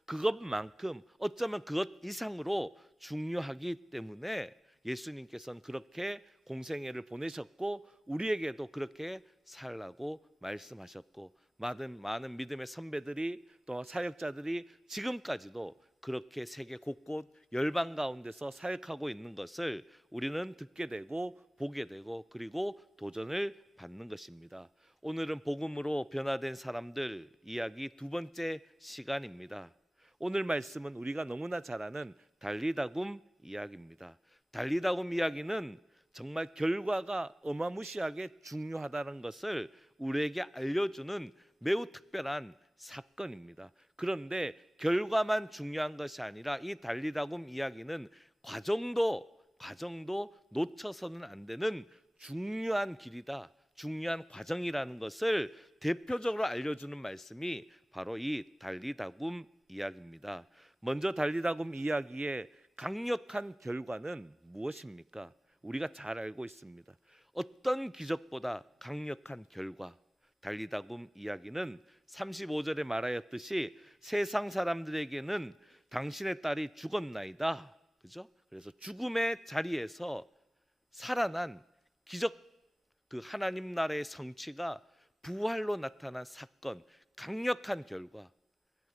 그것만큼 어쩌면 그것 이상으로 중요하기 때문에 예수님께서는 그렇게 공생애를 보내셨고 우리에게도 그렇게 살라고 말씀하셨고 많은 믿음의 선배들이 또 사역자들이 지금까지도 그렇게 세계 곳곳 열방 가운데서 사역하고 있는 것을 우리는 듣게 되고 보게 되고 그리고 도전을 받는 것입니다. 오늘은 복음으로 변화된 사람들 이야기 두 번째 시간입니다. 오늘 말씀은 우리가 너무나 잘 아는 달리다굼 이야기입니다. 달리다굼 이야기는 정말 결과가 어마무시하게 중요하다는 것을 우리에게 알려주는 매우 특별한 사건입니다. 그런데 결과만 중요한 것이 아니라 이 달리다굼 이야기는 과정도 놓쳐서는 안 되는 중요한 길이다, 중요한 과정이라는 것을 대표적으로 알려주는 말씀이 바로 이 달리다굼 이야기입니다. 먼저 달리다굼 이야기의 강력한 결과는 무엇입니까? 우리가 잘 알고 있습니다. 어떤 기적보다 강력한 결과, 달리다굼 이야기는 35절에 말하였듯이 세상 사람들에게는 당신의 딸이 죽었나이다. 그죠? 그래서 죽음의 자리에서 살아난 기적, 그 하나님 나라의 성취가 부활로 나타난 사건, 강력한 결과,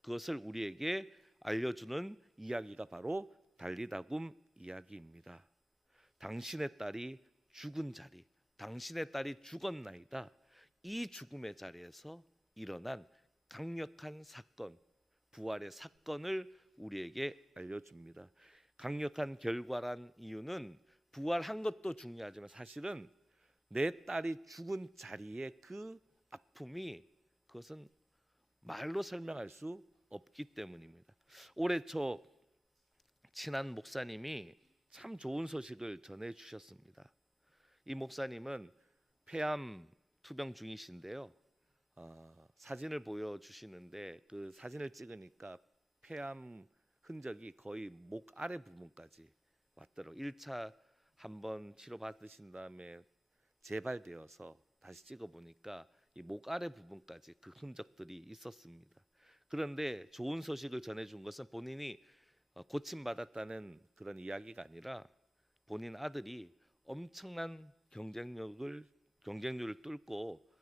그것을 우리에게 알려주는 이야기가 바로 달리다굼 이야기입니다. 당신의 딸이 죽은 자리, 당신의 딸이 죽었나이다. 이 죽음의 자리에서 일어난 강력한 사건, 부활의 사건을 우리에게 알려줍니다. 강력한 결과란 이유는 부활한 것도 중요하지만 사실은 내 딸이 죽은 자리의 그 아픔이 그것은 말로 설명할 수 없기 때문입니다. 올해 초 친한 목사님이 참 좋은 소식을 전해 주셨습니다. 이 목사님은 폐암 투병 중이신데요. 사진을 보여주시는데 그 사진을 찍으니까 폐암 흔적이 거의 목 아래 부분까지 왔더라고요. 1차 한번 치료 받으신 다음에 재발되어서 다시 찍어보니까 이 목 아래 부분까지 그 흔적들이 있었습니다. 그런데 좋은 소식을 전해준 것은 본인이 고침받았다는 그런 이야기가 아니라 본인 아들이 엄청난 경쟁률을 뚫고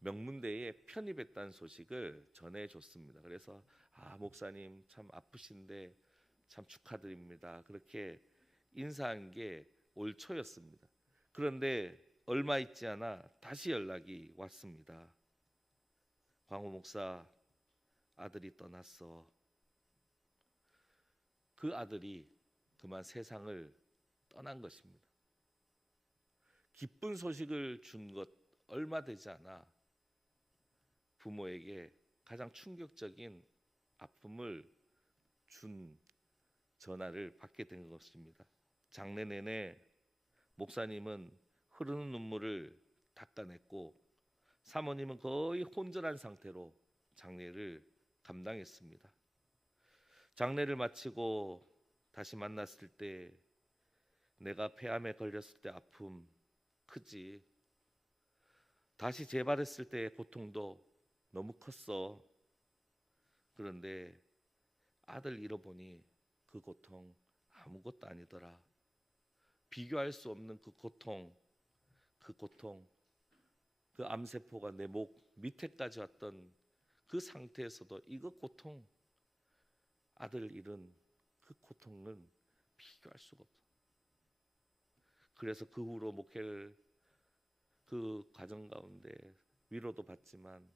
명문대에 편입했다는 소식을 전해줬습니다. 그래서 목사님 참 아프신데 참 축하드립니다. 그렇게 인사한 게 올 초였습니다. 그런데 얼마 있지 않아 다시 연락이 왔습니다. 광호 목사, 아들이 떠났어. 그 아들이 그만 세상을 떠난 것입니다. 기쁜 소식을 준 것 얼마 되지 않아 부모에게 가장 충격적인 아픔을 준 전화를 받게 된 것입니다. 장례 내내 목사님은 흐르는 눈물을 닦아냈고 사모님은 거의 혼절한 상태로 장례를 감당했습니다. 장례를 마치고 다시 만났을 때 내가 폐암에 걸렸을 때 아픔 크지. 다시 재발했을 때의 고통도 너무 컸어. 그런데 아들 잃어보니 그 고통 아무것도 아니더라. 비교할 수 없는 그 고통, 그 암세포가 내 목 밑에까지 왔던 그 상태에서도 이거 고통, 아들 잃은 그 고통은 비교할 수가 없어. 그래서 그 후로 목회를 그 과정 가운데 위로도 받지만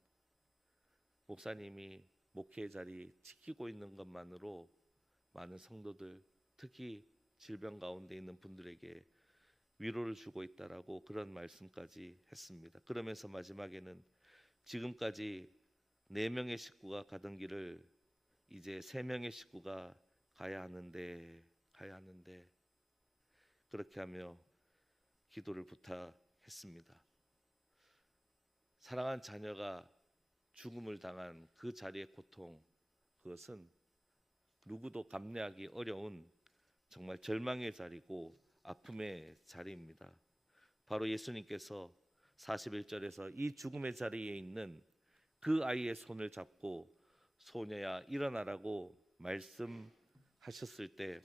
목사님이 목회의 자리 지키고 있는 것만으로 많은 성도들, 특히 질병 가운데 있는 분들에게 위로를 주고 있다라고 그런 말씀까지 했습니다. 그러면서 마지막에는 지금까지 4명의 식구가 가던 길을 이제 3명의 식구가 가야 하는데 그렇게 하며 기도를 부탁했습니다. 사랑한 자녀가 죽음을 당한 그 자리의 고통, 그것은 누구도 감내하기 어려운 정말 절망의 자리고 아픔의 자리입니다. 바로 예수님께서 41절에서 이 죽음의 자리에 있는 그 아이의 손을 잡고 소녀야 일어나라고 말씀하셨을 때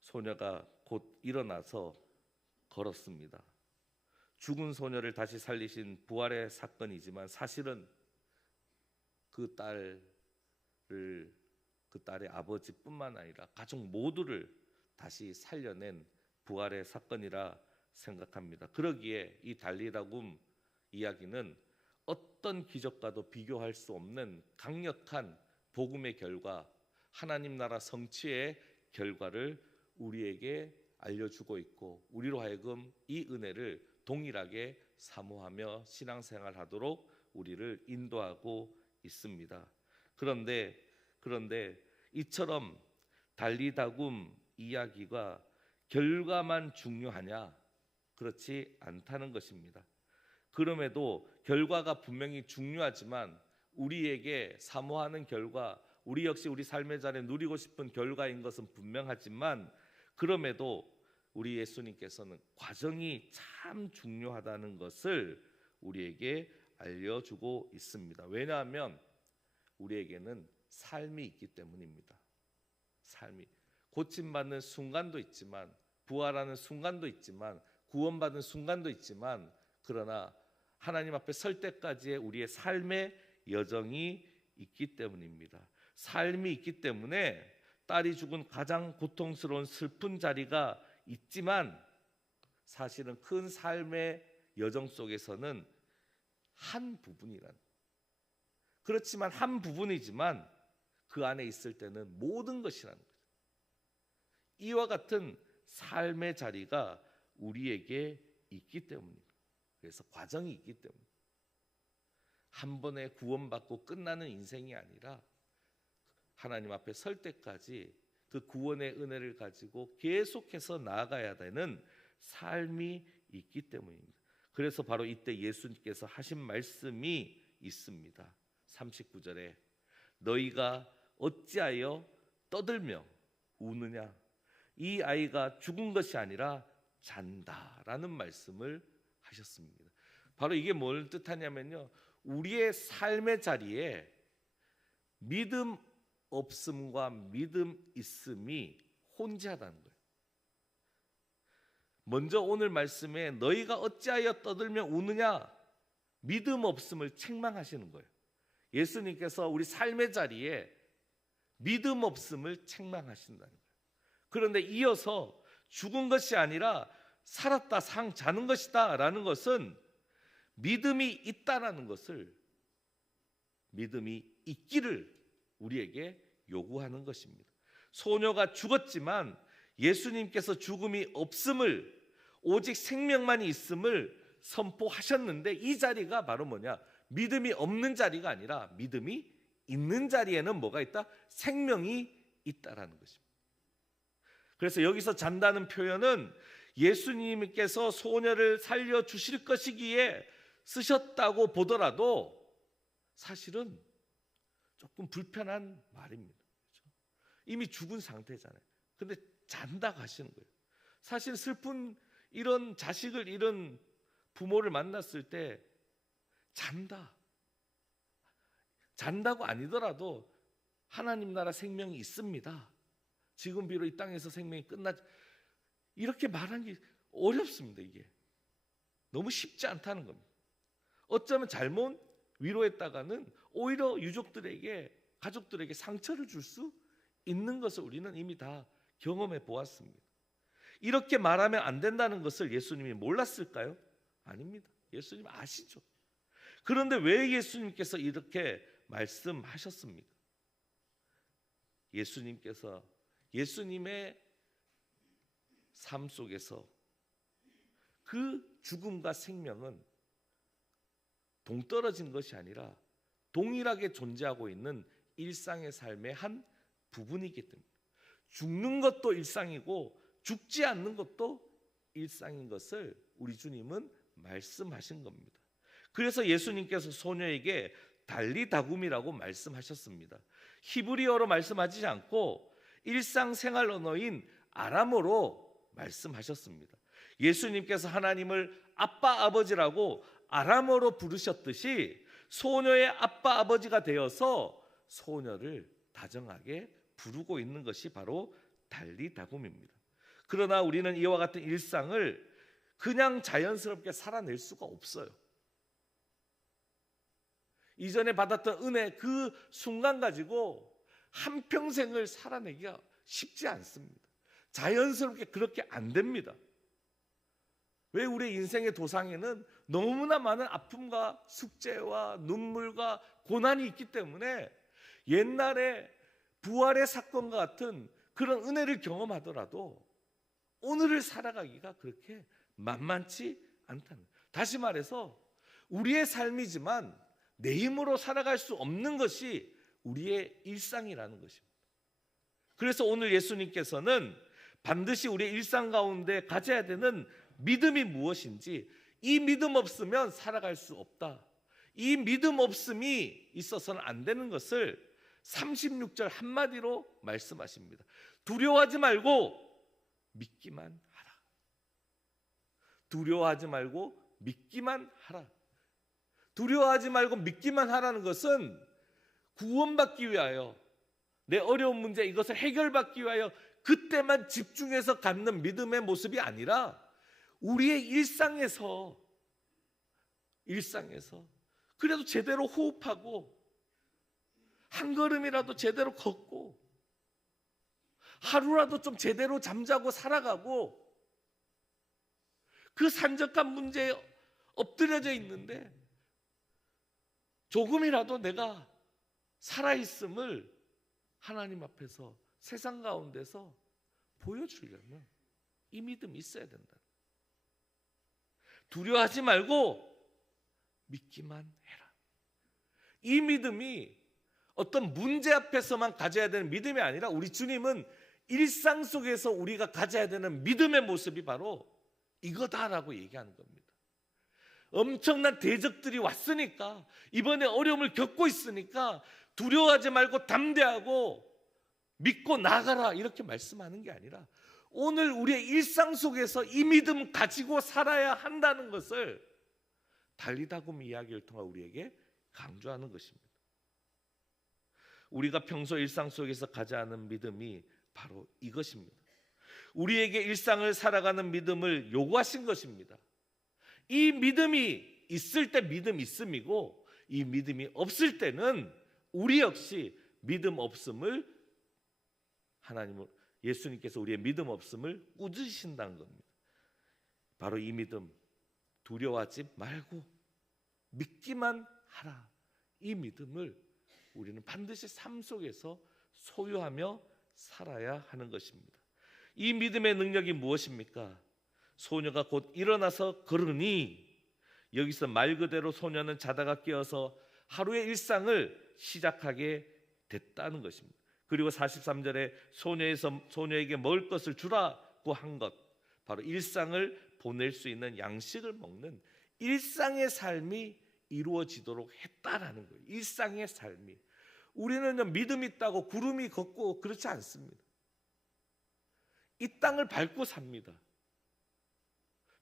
소녀가 곧 일어나서 걸었습니다. 죽은 소녀를 다시 살리신 부활의 사건이지만 사실은 그 딸의 아버지뿐만 아니라 가족 모두를 다시 살려낸 부활의 사건이라 생각합니다. 그러기에 이 달리다굼 이야기는 어떤 기적과도 비교할 수 없는 강력한 복음의 결과, 하나님 나라 성취의 결과를 우리에게 알려주고 있고, 우리로 하여금 이 은혜를 동일하게 사모하며 신앙생활하도록 우리를 인도하고 있습니다. 그런데 이처럼 달리다굼 이야기가 결과만 중요하냐? 그렇지 않다는 것입니다. 그럼에도 결과가 분명히 중요하지만 우리에게 사모하는 결과, 우리 역시 우리 삶의 자리에 누리고 싶은 결과인 것은 분명하지만, 그럼에도 우리 예수님께서는 과정이 참 중요하다는 것을 우리에게 알려주고 있습니다. 왜냐하면 우리에게는 삶이 있기 때문입니다. 삶이 고침받는 순간도 있지만, 부활하는 순간도 있지만, 구원받는 순간도 있지만, 그러나 하나님 앞에 설 때까지의 우리의 삶의 여정이 있기 때문입니다. 삶이 있기 때문에 딸이 죽은 가장 고통스러운 슬픈 자리가 있지만, 사실은 큰 삶의 여정 속에서는 한 부분이란, 그렇지만 한 부분이지만 그 안에 있을 때는 모든 것이라는 거죠. 이와 같은 삶의 자리가 우리에게 있기 때문입니다. 그래서 과정이 있기 때문에 한 번에 구원받고 끝나는 인생이 아니라 하나님 앞에 설 때까지 그 구원의 은혜를 가지고 계속해서 나아가야 되는 삶이 있기 때문입니다. 그래서 바로 이때 예수님께서 하신 말씀이 있습니다. 39절에 너희가 어찌하여 떠들며 우느냐? 이 아이가 죽은 것이 아니라 잔다라는 말씀을 하셨습니다. 바로 이게 뭘 뜻하냐면요, 우리의 삶의 자리에 믿음 없음과 믿음 있음이 혼재하다는 거예요. 먼저 오늘 말씀에 너희가 어찌하여 떠들며 우느냐, 믿음 없음을 책망하시는 거예요. 예수님께서 우리 삶의 자리에 믿음 없음을 책망하신다는 거예요. 그런데 이어서 죽은 것이 아니라 살았다, 자는 것이다 라는 것은 믿음이 있다라는 것을, 믿음이 있기를 우리에게 요구하는 것입니다. 소녀가 죽었지만 예수님께서 죽음이 없음을, 오직 생명만이 있음을 선포하셨는데, 이 자리가 바로 뭐냐? 믿음이 없는 자리가 아니라 믿음이 있는 자리에는 뭐가 있다? 생명이 있다라는 것입니다. 그래서 여기서 잔다는 표현은 예수님께서 소녀를 살려주실 것이기에 쓰셨다고 보더라도 사실은 조금 불편한 말입니다. 그렇죠? 이미 죽은 상태잖아요. 근데 잔다고 하시는 거예요. 사실 슬픈 이런 자식을 잃은 부모를 만났을 때 잔다고 아니더라도 하나님 나라 생명이 있습니다. 지금 비록 이 땅에서 생명이 이렇게 말하는 게 어렵습니다. 이게 너무 쉽지 않다는 겁니다. 어쩌면 잘못 위로했다가는 오히려 유족들에게, 가족들에게 상처를 줄 수 있는 것을 우리는 이미 다 경험해 보았습니다. 이렇게 말하면 안 된다는 것을 예수님이 몰랐을까요? 아닙니다. 예수님 아시죠. 그런데 왜 예수님께서 이렇게 말씀하셨습니까? 예수님께서 예수님의 삶 속에서 그 죽음과 생명은 동떨어진 것이 아니라 동일하게 존재하고 있는 일상의 삶의 한 부분이기 때문에, 죽는 것도 일상이고 죽지 않는 것도 일상인 것을 우리 주님은 말씀하신 겁니다. 그래서 예수님께서 소녀에게 달리다굼이라고 말씀하셨습니다. 히브리어로 말씀하지 않고 일상생활 언어인 아람어로 말씀하셨습니다. 예수님께서 하나님을 아빠 아버지라고 아람어로 부르셨듯이 소녀의 아빠 아버지가 되어서 소녀를 다정하게 부르고 있는 것이 바로 달리다굼입니다. 그러나 우리는 이와 같은 일상을 그냥 자연스럽게 살아낼 수가 없어요. 이전에 받았던 은혜 그 순간 가지고 한평생을 살아내기가 쉽지 않습니다. 자연스럽게 그렇게 안 됩니다. 왜 우리 인생의 도상에는 너무나 많은 아픔과 숙제와 눈물과 고난이 있기 때문에 옛날에 부활의 사건과 같은 그런 은혜를 경험하더라도 오늘을 살아가기가 그렇게 만만치 않다는, 다시 말해서 우리의 삶이지만 내 힘으로 살아갈 수 없는 것이 우리의 일상이라는 것입니다. 그래서 오늘 예수님께서는 반드시 우리의 일상 가운데 가져야 되는 믿음이 무엇인지, 이 믿음 없으면 살아갈 수 없다, 이 믿음 없음이 있어서는 안 되는 것을 36절 한마디로 말씀하십니다. 두려워하지 말고 믿기만 하라. 두려워하지 말고 믿기만 하라. 두려워하지 말고 믿기만 하라는 것은 구원받기 위하여, 내 어려운 문제 이것을 해결받기 위하여 그때만 집중해서 갖는 믿음의 모습이 아니라 우리의 일상에서 그래도 제대로 호흡하고 한 걸음이라도 제대로 걷고 하루라도 좀 제대로 잠자고 살아가고 그 산적한 문제에 엎드려져 있는데 조금이라도 내가 살아있음을 하나님 앞에서 세상 가운데서 보여주려면 이 믿음이 있어야 된다. 두려워하지 말고 믿기만 해라. 이 믿음이 어떤 문제 앞에서만 가져야 되는 믿음이 아니라 우리 주님은 일상 속에서 우리가 가져야 되는 믿음의 모습이 바로 이거다라고 얘기하는 겁니다. 엄청난 대적들이 왔으니까, 이번에 어려움을 겪고 있으니까 두려워하지 말고 담대하고 믿고 나가라 이렇게 말씀하는 게 아니라 오늘 우리의 일상 속에서 이 믿음 가지고 살아야 한다는 것을 달리다굼 이야기를 통해 우리에게 강조하는 것입니다. 우리가 평소 일상 속에서 가져야 하는 믿음이 바로 이것입니다. 우리에게 일상을 살아가는 믿음을 요구하신 것입니다. 이 믿음이 있을 때 믿음 있음이고, 이 믿음이 없을 때는 우리 역시 믿음 없음을 예수님께서 우리의 믿음 없음을 꾸짖으신다는 겁니다. 바로 이 믿음, 두려워하지 말고 믿기만 하라, 이 믿음을 우리는 반드시 삶 속에서 소유하며 살아야 하는 것입니다. 이 믿음의 능력이 무엇입니까? 소녀가 곧 일어나서 걸으니, 여기서 말 그대로 소녀는 자다가 깨어서 하루의 일상을 시작하게 됐다는 것입니다. 그리고 43절에 소녀에게 먹을 것을 주라고 한 것, 바로 일상을 보낼 수 있는 양식을 먹는 일상의 삶이 이루어지도록 했다라는 거예요. 일상의 삶이. 우리는 믿음 있다고 구름이 걷고 그렇지 않습니다. 이 땅을 밟고 삽니다.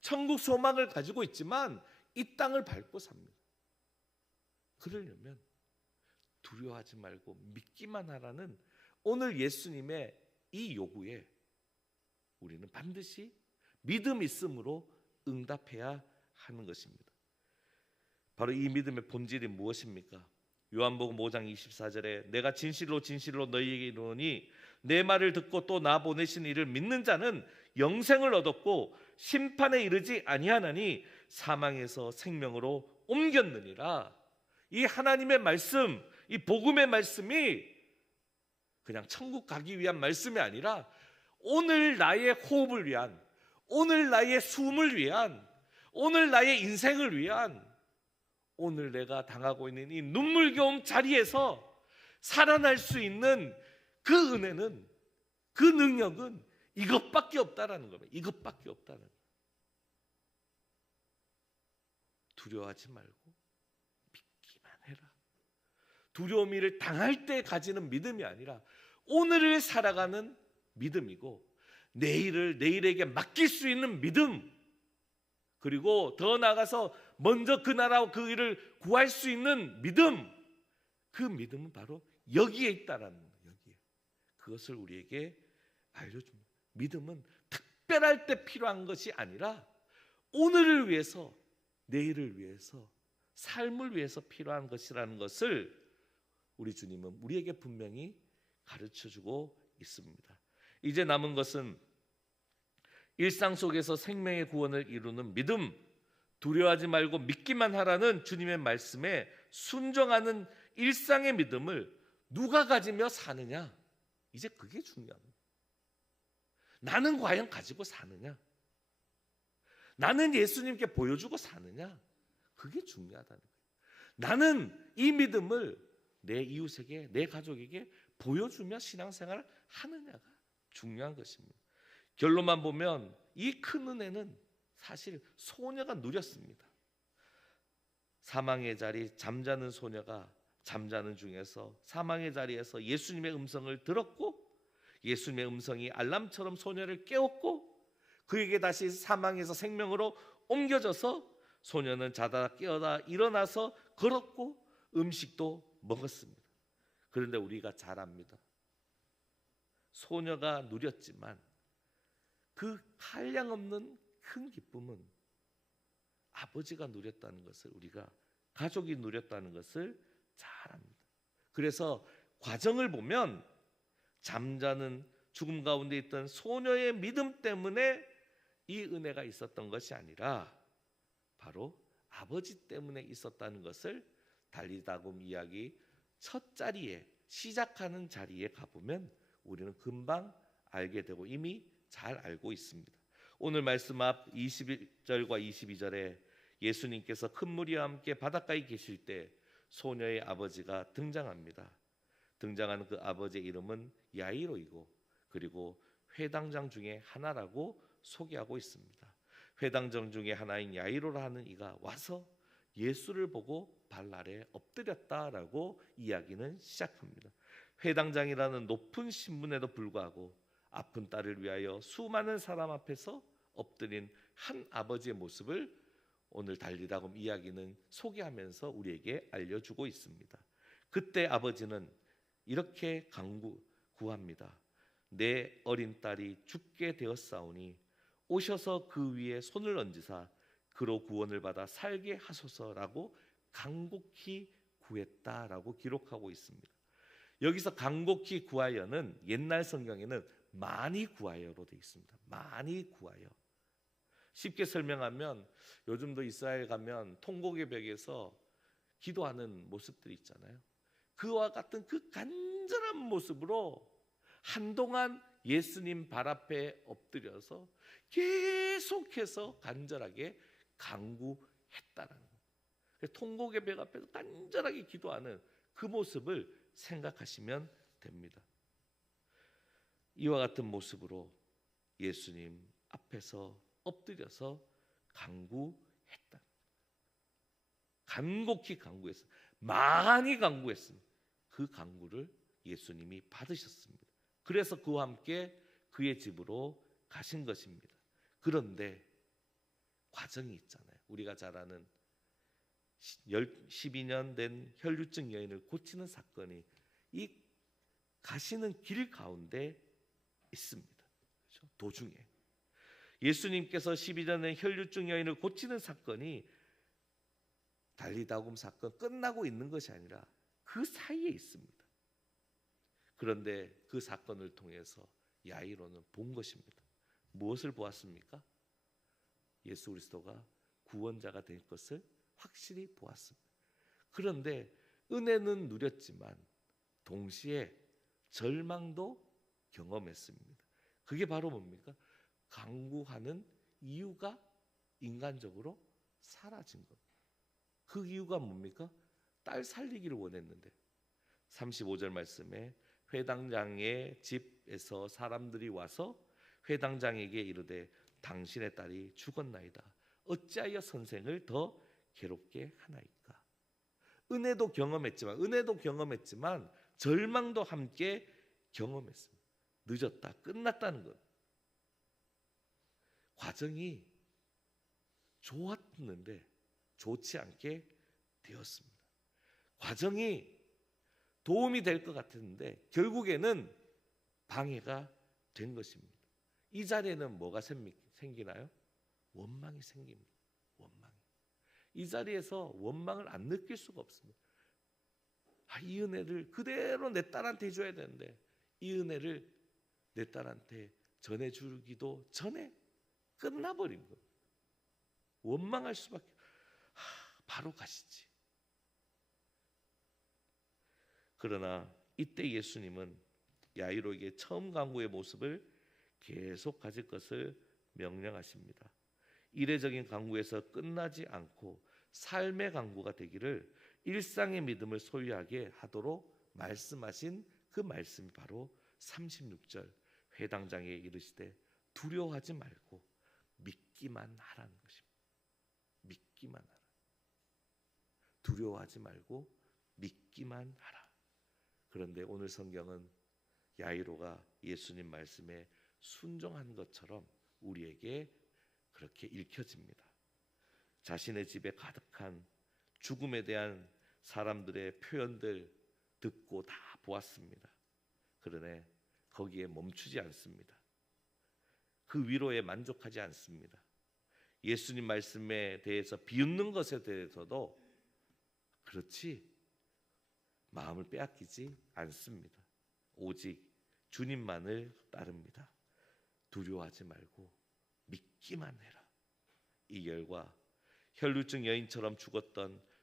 천국 소망을 가지고 있지만 이 땅을 밟고 삽니다. 그러려면 두려워하지 말고 믿기만 하라는 오늘 예수님의 이 요구에 우리는 반드시 믿음 있음으로 응답해야 하는 것입니다. 바로 이 믿음의 본질이 무엇입니까? 요한복음 5장 24절에 내가 진실로 진실로 너희에게 이르노니 내 말을 듣고 또 나 보내신 이를 믿는 자는 영생을 얻었고 심판에 이르지 아니하나니 사망에서 생명으로 옮겼느니라. 이 하나님의 말씀, 이 복음의 말씀이 그냥 천국 가기 위한 말씀이 아니라 오늘 나의 호흡을 위한, 오늘 나의 숨을 위한, 오늘 나의 인생을 위한, 오늘 내가 당하고 있는 이 눈물겨움 자리에서 살아날 수 있는 그 은혜는, 그 능력은 이것밖에 없다라는 겁니다. 이것밖에 없다는 거예요. 두려워하지 말고 믿기만 해라. 두려움을 당할 때 가지는 믿음이 아니라 오늘을 살아가는 믿음이고, 내일을 내일에게 맡길 수 있는 믿음, 그리고 더 나아가서 먼저 그 나라와 그 일을 구할 수 있는 믿음, 그 믿음은 바로 여기에 있다라는 거예요. 여기에. 그것을 우리에게 알려줍니다. 믿음은 특별할 때 필요한 것이 아니라 오늘을 위해서, 내일을 위해서, 삶을 위해서 필요한 것이라는 것을 우리 주님은 우리에게 분명히 가르쳐주고 있습니다. 이제 남은 것은 일상 속에서 생명의 구원을 이루는 믿음, 두려워하지 말고 믿기만 하라는 주님의 말씀에 순종하는 일상의 믿음을 누가 가지며 사느냐, 이제 그게 중요합니다. 나는 과연 가지고 사느냐, 나는 예수님께 보여주고 사느냐, 그게 중요하다는 거예요. 나는 이 믿음을 내 이웃에게, 내 가족에게 보여주며 신앙생활을 하느냐가 중요한 것입니다. 결론만 보면 이 큰 은혜는 사실 소녀가 누렸습니다. 사망의 자리, 잠자는 소녀가 잠자는 중에서 사망의 자리에서 예수님의 음성을 들었고, 예수님의 음성이 알람처럼 소녀를 깨웠고, 그에게 다시 사망에서 생명으로 옮겨져서 소녀는 자다 깨어나 일어나서 걸었고 음식도 먹었습니다. 그런데 우리가 잘 압니다. 소녀가 누렸지만 그 한량없는 큰 기쁨은 아버지가 누렸다는 것을, 우리가 가족이 누렸다는 것을 잘 압니다. 그래서 과정을 보면 잠자는 죽음 가운데 있던 소녀의 믿음 때문에 이 은혜가 있었던 것이 아니라 바로 아버지 때문에 있었다는 것을 달리다곰 이야기 첫 자리에, 시작하는 자리에 가보면 우리는 금방 알게 되고 이미 잘 알고 있습니다. 오늘 말씀 앞 21절과 22절에 예수님께서 큰 무리와 함께 바닷가에 계실 때 소녀의 아버지가 등장합니다. 등장하는 그 아버지의 이름은 야이로이고, 그리고 회당장 중에 하나라고 소개하고 있습니다. 회당장 중에 하나인 야이로라 하는 이가 와서 예수를 보고 발 아래 엎드렸다라고 이야기는 시작합니다. 회당장이라는 높은 신분에도 불구하고 아픈 딸을 위하여 수많은 사람 앞에서 엎드린 한 아버지의 모습을 오늘 달리다곰 이야기는 소개하면서 우리에게 알려주고 있습니다. 그때 아버지는 이렇게 구합니다. 내 어린 딸이 죽게 되었사오니 오셔서 그 위에 손을 얹으사 그로 구원을 받아 살게 하소서라고 간곡히 구했다라고 기록하고 있습니다. 여기서 간곡히 구하여는 옛날 성경에는 많이 구하여로 되어 있습니다. 많이 구하여. 쉽게 설명하면 요즘도 이스라엘 가면 통곡의 벽에서 기도하는 모습들이 있잖아요. 그와 같은 그 간절한 모습으로 한동안 예수님 발 앞에 엎드려서 계속해서 간절하게 간구했다는 거예요. 통곡의 벽 앞에서 간절하게 기도하는 그 모습을 생각하시면 됩니다. 이와 같은 모습으로 예수님 앞에서 엎드려서 간구했다. 간곡히 간구했어요. 많이 간구했습니다. 그 간구를 예수님이 받으셨습니다. 그래서 그와 함께 그의 집으로 가신 것입니다. 그런데 과정이 있잖아요. 우리가 잘 아는 12년 된 혈류증 여인을 고치는 사건이 이 가시는 길 가운데 있습니다. 그렇죠? 도중에 예수님께서 12년 된 혈류증 여인을 고치는 사건이 달리다곰 사건 끝나고 있는 것이 아니라 그 사이에 있습니다. 그런데 그 사건을 통해서 야이로는 본 것입니다. 무엇을 보았습니까? 예수 그리스도가 구원자가 될 것을 확실히 보았습니다. 그런데 은혜는 누렸지만 동시에 절망도 경험했습니다. 그게 바로 뭡니까? 간구하는 이유가 인간적으로 사라진 겁니다. 그 이유가 뭡니까? 딸 살리기를 원했는데 35절 말씀에 회당장의 집에서 사람들이 와서 회당장에게 이르되 당신의 딸이 죽었나이다. 어찌하여 선생을 더 괴롭게 하나이까? 은혜도 경험했지만 절망도 함께 경험했습니다. 늦었다, 끝났다는 것. 과정이 좋았는데 좋지 않게 되었습니다. 과정이 도움이 될 것 같았는데 결국에는 방해가 된 것입니다. 이 자리에는 뭐가 생기나요? 원망이 생깁니다. 원망이. 이 자리에서 원망을 안 느낄 수가 없습니다. 이 은혜를 그대로 내 딸한테 해줘야 되는데 이 은혜를 내 딸한테 전해주기도 전에 끝나버린 거예요. 원망할 수밖에. 바로 가시지. 그러나 이때 예수님은 야이로에게 처음 강구의 모습을 계속 가질 것을 명령하십니다. 이례적인 강구에서 끝나지 않고 삶의 강구가 되기를 일상의 믿음을 소유하게 하도록 말씀하신 그 말씀이 바로 36절 회당장에 이르시되 두려워하지 말고 믿기만 하라는 것입니다. 믿기만 하라. 두려워하지 말고 믿기만 하라. 그런데 오늘 성경은 야이로가 예수님 말씀에 순종한 것처럼 우리에게 그렇게 읽혀집니다. 자신의 집에 가득한 죽음에 대한 사람들의 표현들 듣고 다 보았습니다. 그러나 거기에 멈추지 않습니다. 그 위로에 만족하지 않습니다. 예수님 말씀에 대해서 비웃는 것에 대해서도 그렇지 마음을 빼앗기지 않습니다. 오직 주님만을 따릅니다. 두려워하지 말고 믿기만 해라. 이 결과 혈루증 여인처럼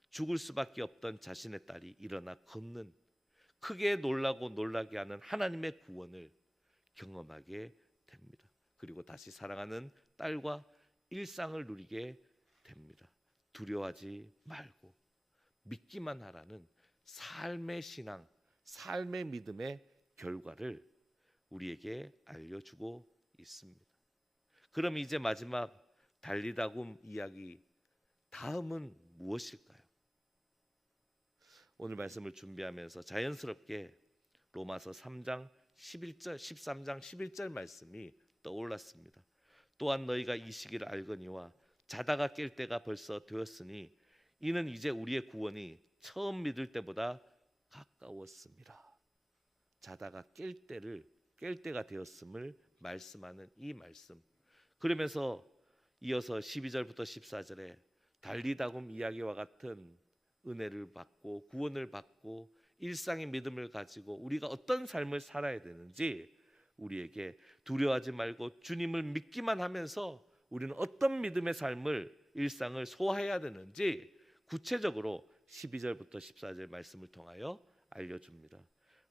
죽을 수밖에 없던 자신의 딸이 일어나 걷는 크게 놀라고 놀라게 하는 하나님의 구원을 경험하게 됩니다. 그리고 다시 사랑하는 딸과 일상을 누리게 됩니다. 두려워하지 말고 믿기만 하라는 삶의 신앙, 삶의 믿음의 결과를 우리에게 알려주고 있습니다. 그럼 이제 마지막 달리다굼 이야기 다음은 무엇일까요? 오늘 말씀을 준비하면서 자연스럽게 로마서 3장 11절, 13장 11절 말씀이 떠올랐습니다. 또한 너희가 이 시기를 알거니와 자다가 깰 때가 벌써 되었으니 이는 이제 우리의 구원이 처음 믿을 때보다 가까웠습니다. 자다가 깰 때가 되었음을 말씀하는 이 말씀. 그러면서 이어서 12절부터 14절에 달리다굼 이야기와 같은 은혜를 받고 구원을 받고 일상의 믿음을 가지고 우리가 어떤 삶을 살아야 되는지 우리에게 두려워하지 말고 주님을 믿기만 하면서 우리는 어떤 믿음의 삶을 일상을 소화해야 되는지 구체적으로 12절부터 14절 말씀을 통하여 알려줍니다.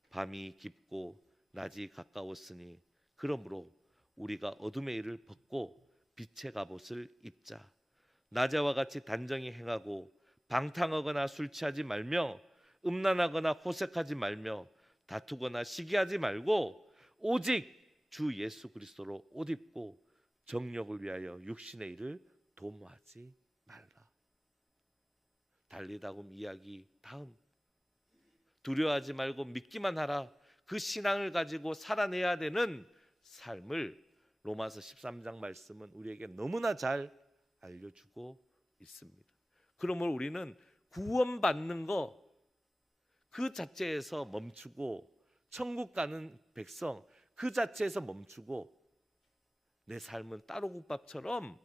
밤이 깊고 낮이 가까웠으니 그러므로 우리가 어둠의 일을 벗고 빛의 갑옷을 입자. 낮에와 같이 단정히 행하고 방탕하거나 술 취하지 말며 음란하거나 호색하지 말며 다투거나 시기하지 말고 오직 주 예수 그리스도로 옷 입고 정욕을 위하여 육신의 일을 도모하지 말라. 달리다굼 이야기 다음 두려워하지 말고 믿기만 하라. 그 신앙을 가지고 살아내야 되는 삶을 로마서 13장 말씀은 우리에게 너무나 잘 알려주고 있습니다. 그러므로 우리는 구원받는 거 그 자체에서 멈추고 천국 가는 백성 그 자체에서 멈추고 내 삶은 따로국밥처럼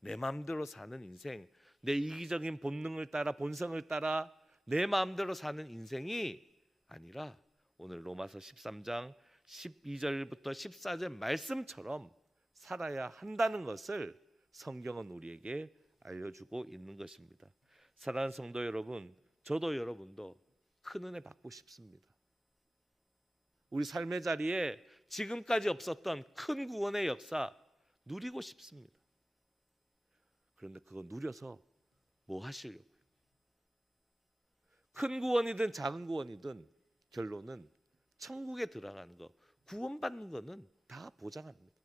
내 마음대로 사는 인생, 내 이기적인 본능을 따라 본성을 따라 내 마음대로 사는 인생이 아니라 오늘 로마서 13장 12절부터 14절 말씀처럼 살아야 한다는 것을 성경은 우리에게 알려주고 있는 것입니다. 사랑하는 성도 여러분, 저도 여러분도 큰 은혜 받고 싶습니다. 우리 삶의 자리에 지금까지 없었던 큰 구원의 역사 누리고 싶습니다. 그런데 그거 누려서 뭐 하시려고요? 큰 구원이든 작은 구원이든 결론은 천국에 들어가는 거, 구원받는 거는 다 보장합니다.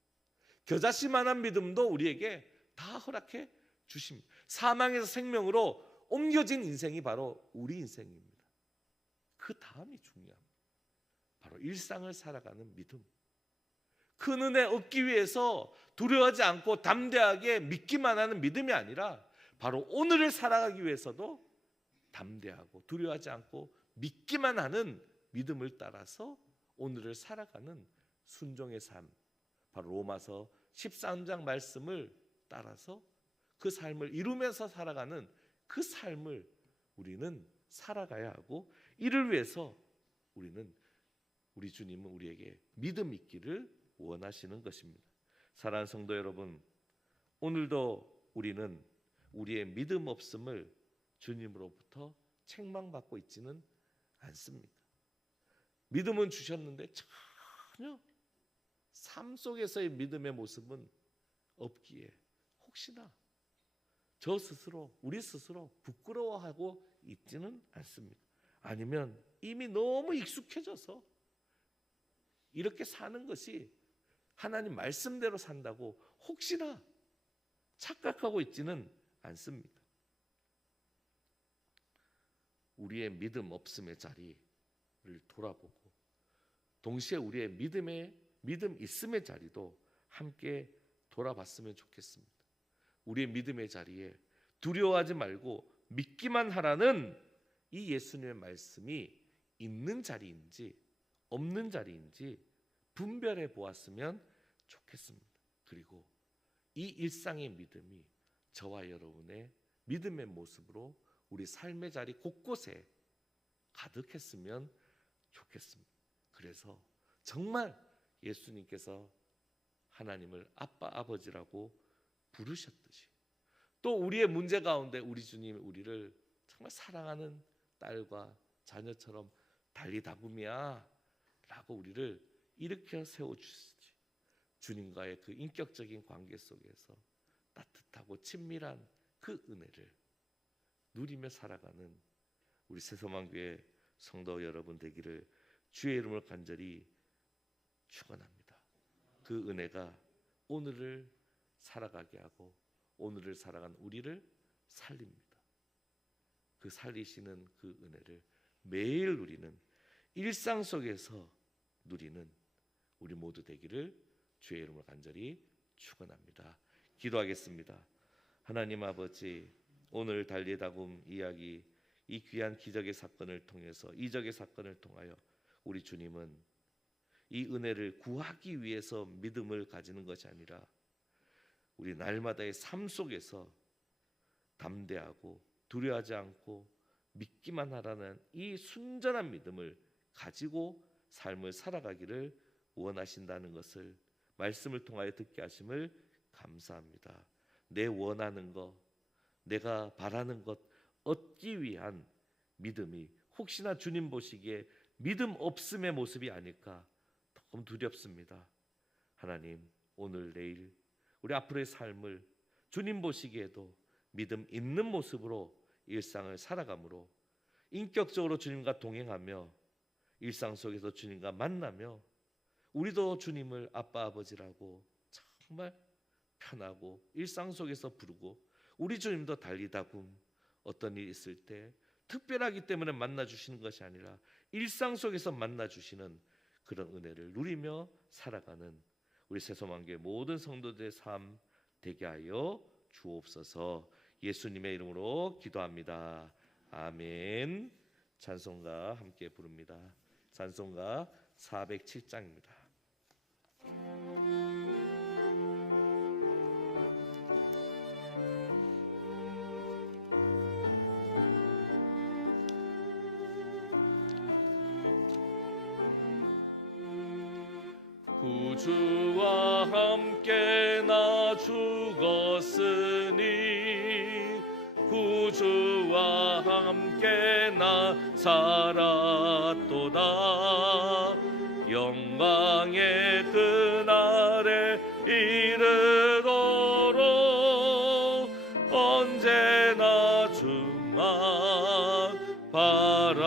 겨자씨만한 믿음도 우리에게 다 허락해 주십니다. 사망에서 생명으로 옮겨진 인생이 바로 우리 인생입니다. 그 다음이 중요합니다. 바로 일상을 살아가는 믿음. 그 은혜 얻기 위해서 두려워하지 않고 담대하게 믿기만 하는 믿음이 아니라 바로 오늘을 살아가기 위해서도 담대하고 두려워하지 않고 믿기만 하는 믿음을 따라서 오늘을 살아가는 순종의 삶, 바로 로마서 13장 말씀을 따라서 그 삶을 이루면서 살아가는 그 삶을 우리는 살아가야 하고, 이를 위해서 우리 주님은 우리에게 믿음 있기를 원하시는 것입니다. 사랑하는 성도 여러분, 오늘도 우리는 우리의 믿음 없음을 주님으로부터 책망받고 있지는 않습니다. 믿음은 주셨는데 전혀 삶 속에서의 믿음의 모습은 없기에 혹시나 저 스스로, 우리 스스로 부끄러워하고 있지는 않습니다. 아니면 이미 너무 익숙해져서 이렇게 사는 것이 하나님 말씀대로 산다고 혹시나 착각하고 있지는 않습니다. 우리의 믿음 없음의 자리를 돌아보고 동시에 우리의 믿음 있음의 자리도 함께 돌아봤으면 좋겠습니다. 우리의 믿음의 자리에 두려워하지 말고 믿기만 하라는 이 예수님의 말씀이 있는 자리인지 없는 자리인지 분별해 보았으면 좋겠습니다. 그리고 이 일상의 믿음이 저와 여러분의 믿음의 모습으로 우리 삶의 자리 곳곳에 가득했으면 좋겠습니다. 그래서 정말 예수님께서 하나님을 아빠, 아버지라고 부르셨듯이 또 우리의 문제 가운데 우리 주님이 우리를 정말 사랑하는 딸과 자녀처럼 달리다굼이야 라고 우리를 일으켜 세워주시지, 주님과의 그 인격적인 관계 속에서 따뜻하고 친밀한 그 은혜를 누리며 살아가는 우리 새소망교회 성도 여러분 되기를 주의 이름으로 간절히 축원합니다. 그 은혜가 오늘을 살아가게 하고 오늘을 살아가는 우리를 살립니다. 그 살리시는 그 은혜를 매일 누리는 일상 속에서 누리는 우리 모두 되기를 주의 이름으로 간절히 축원합니다. 기도하겠습니다. 하나님 아버지, 오늘 달리다굼 이야기, 이 귀한 기적의 사건을 통해서, 이적의 사건을 통하여 우리 주님은 이 은혜를 구하기 위해서 믿음을 가지는 것이 아니라 우리 날마다의 삶 속에서 담대하고 두려워하지 않고 믿기만 하라는 이 순전한 믿음을 가지고 삶을 살아가기를 원하신다는 것을 말씀을 통하여 듣게 하심을 감사합니다. 내 원하는 것, 내가 바라는 것 얻기 위한 믿음이 혹시나 주님 보시기에 믿음 없음의 모습이 아닐까 조금 두렵습니다. 하나님, 오늘 내일 우리 앞으로의 삶을 주님 보시기에도 믿음 있는 모습으로 일상을 살아가므로 인격적으로 주님과 동행하며 일상 속에서 주님과 만나며 우리도 주님을 아빠 아버지라고 정말 편하고 일상 속에서 부르고, 우리 주님도 달리다굼 어떤 일이 있을 때 특별하기 때문에 만나 주시는 것이 아니라 일상 속에서 만나 주시는 그런 은혜를 누리며 살아가는 우리 새소망교회 모든 성도들의 삶 되게 하여 주옵소서. 예수님의 이름으로 기도합니다. 아멘. 찬송가 함께 부릅니다. 찬송가 407장입니다. 구주와 함께 나 죽었으니 구주와 함께 나 살았도다. 영광의 그날에 이르도록 언제나 주만 바라봅니다.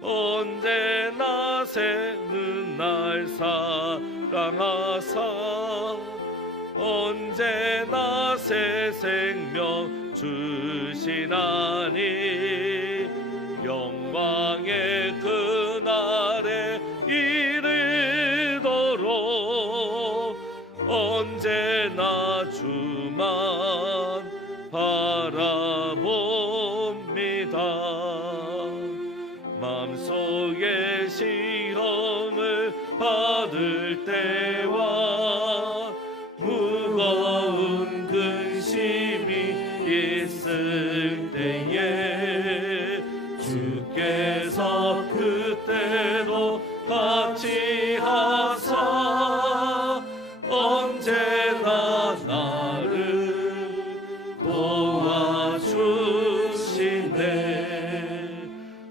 언제나 새는 날 사랑하사 언제나 새 생명 주시나니 영광의 그날에 주의 시험을 받을 때와 무거운 근심이 있을 때에 주께서 그때도 같이 하사 언제나 나를 도와주시네.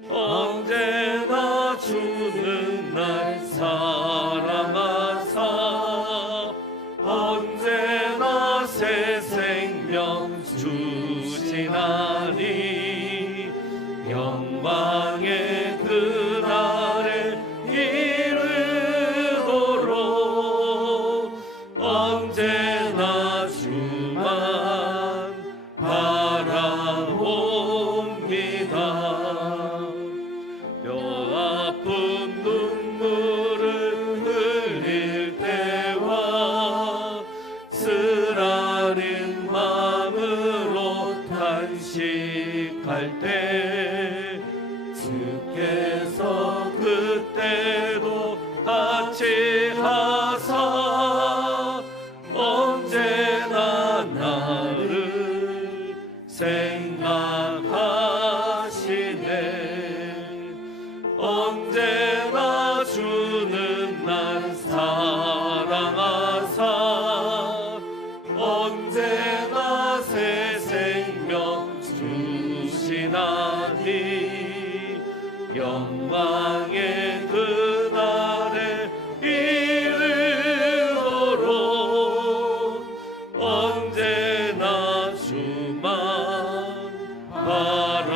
언제나 주는 날 사랑하사 언제나 새 생명 주시나니 영광의 그날에 이르도록 언제나 주만 바라봅니다. 뼈 아픈 눈물을 흘릴 때와 쓰라린 마음으로 탄식할 때 주께서 그때도 같이 하사 언제나 나를 생각하시네. 언제나 주는 날 사랑하사 언제나 새 생명 주시나니 영광의 그날에 이르도록 언제나 주만 바라봅니다.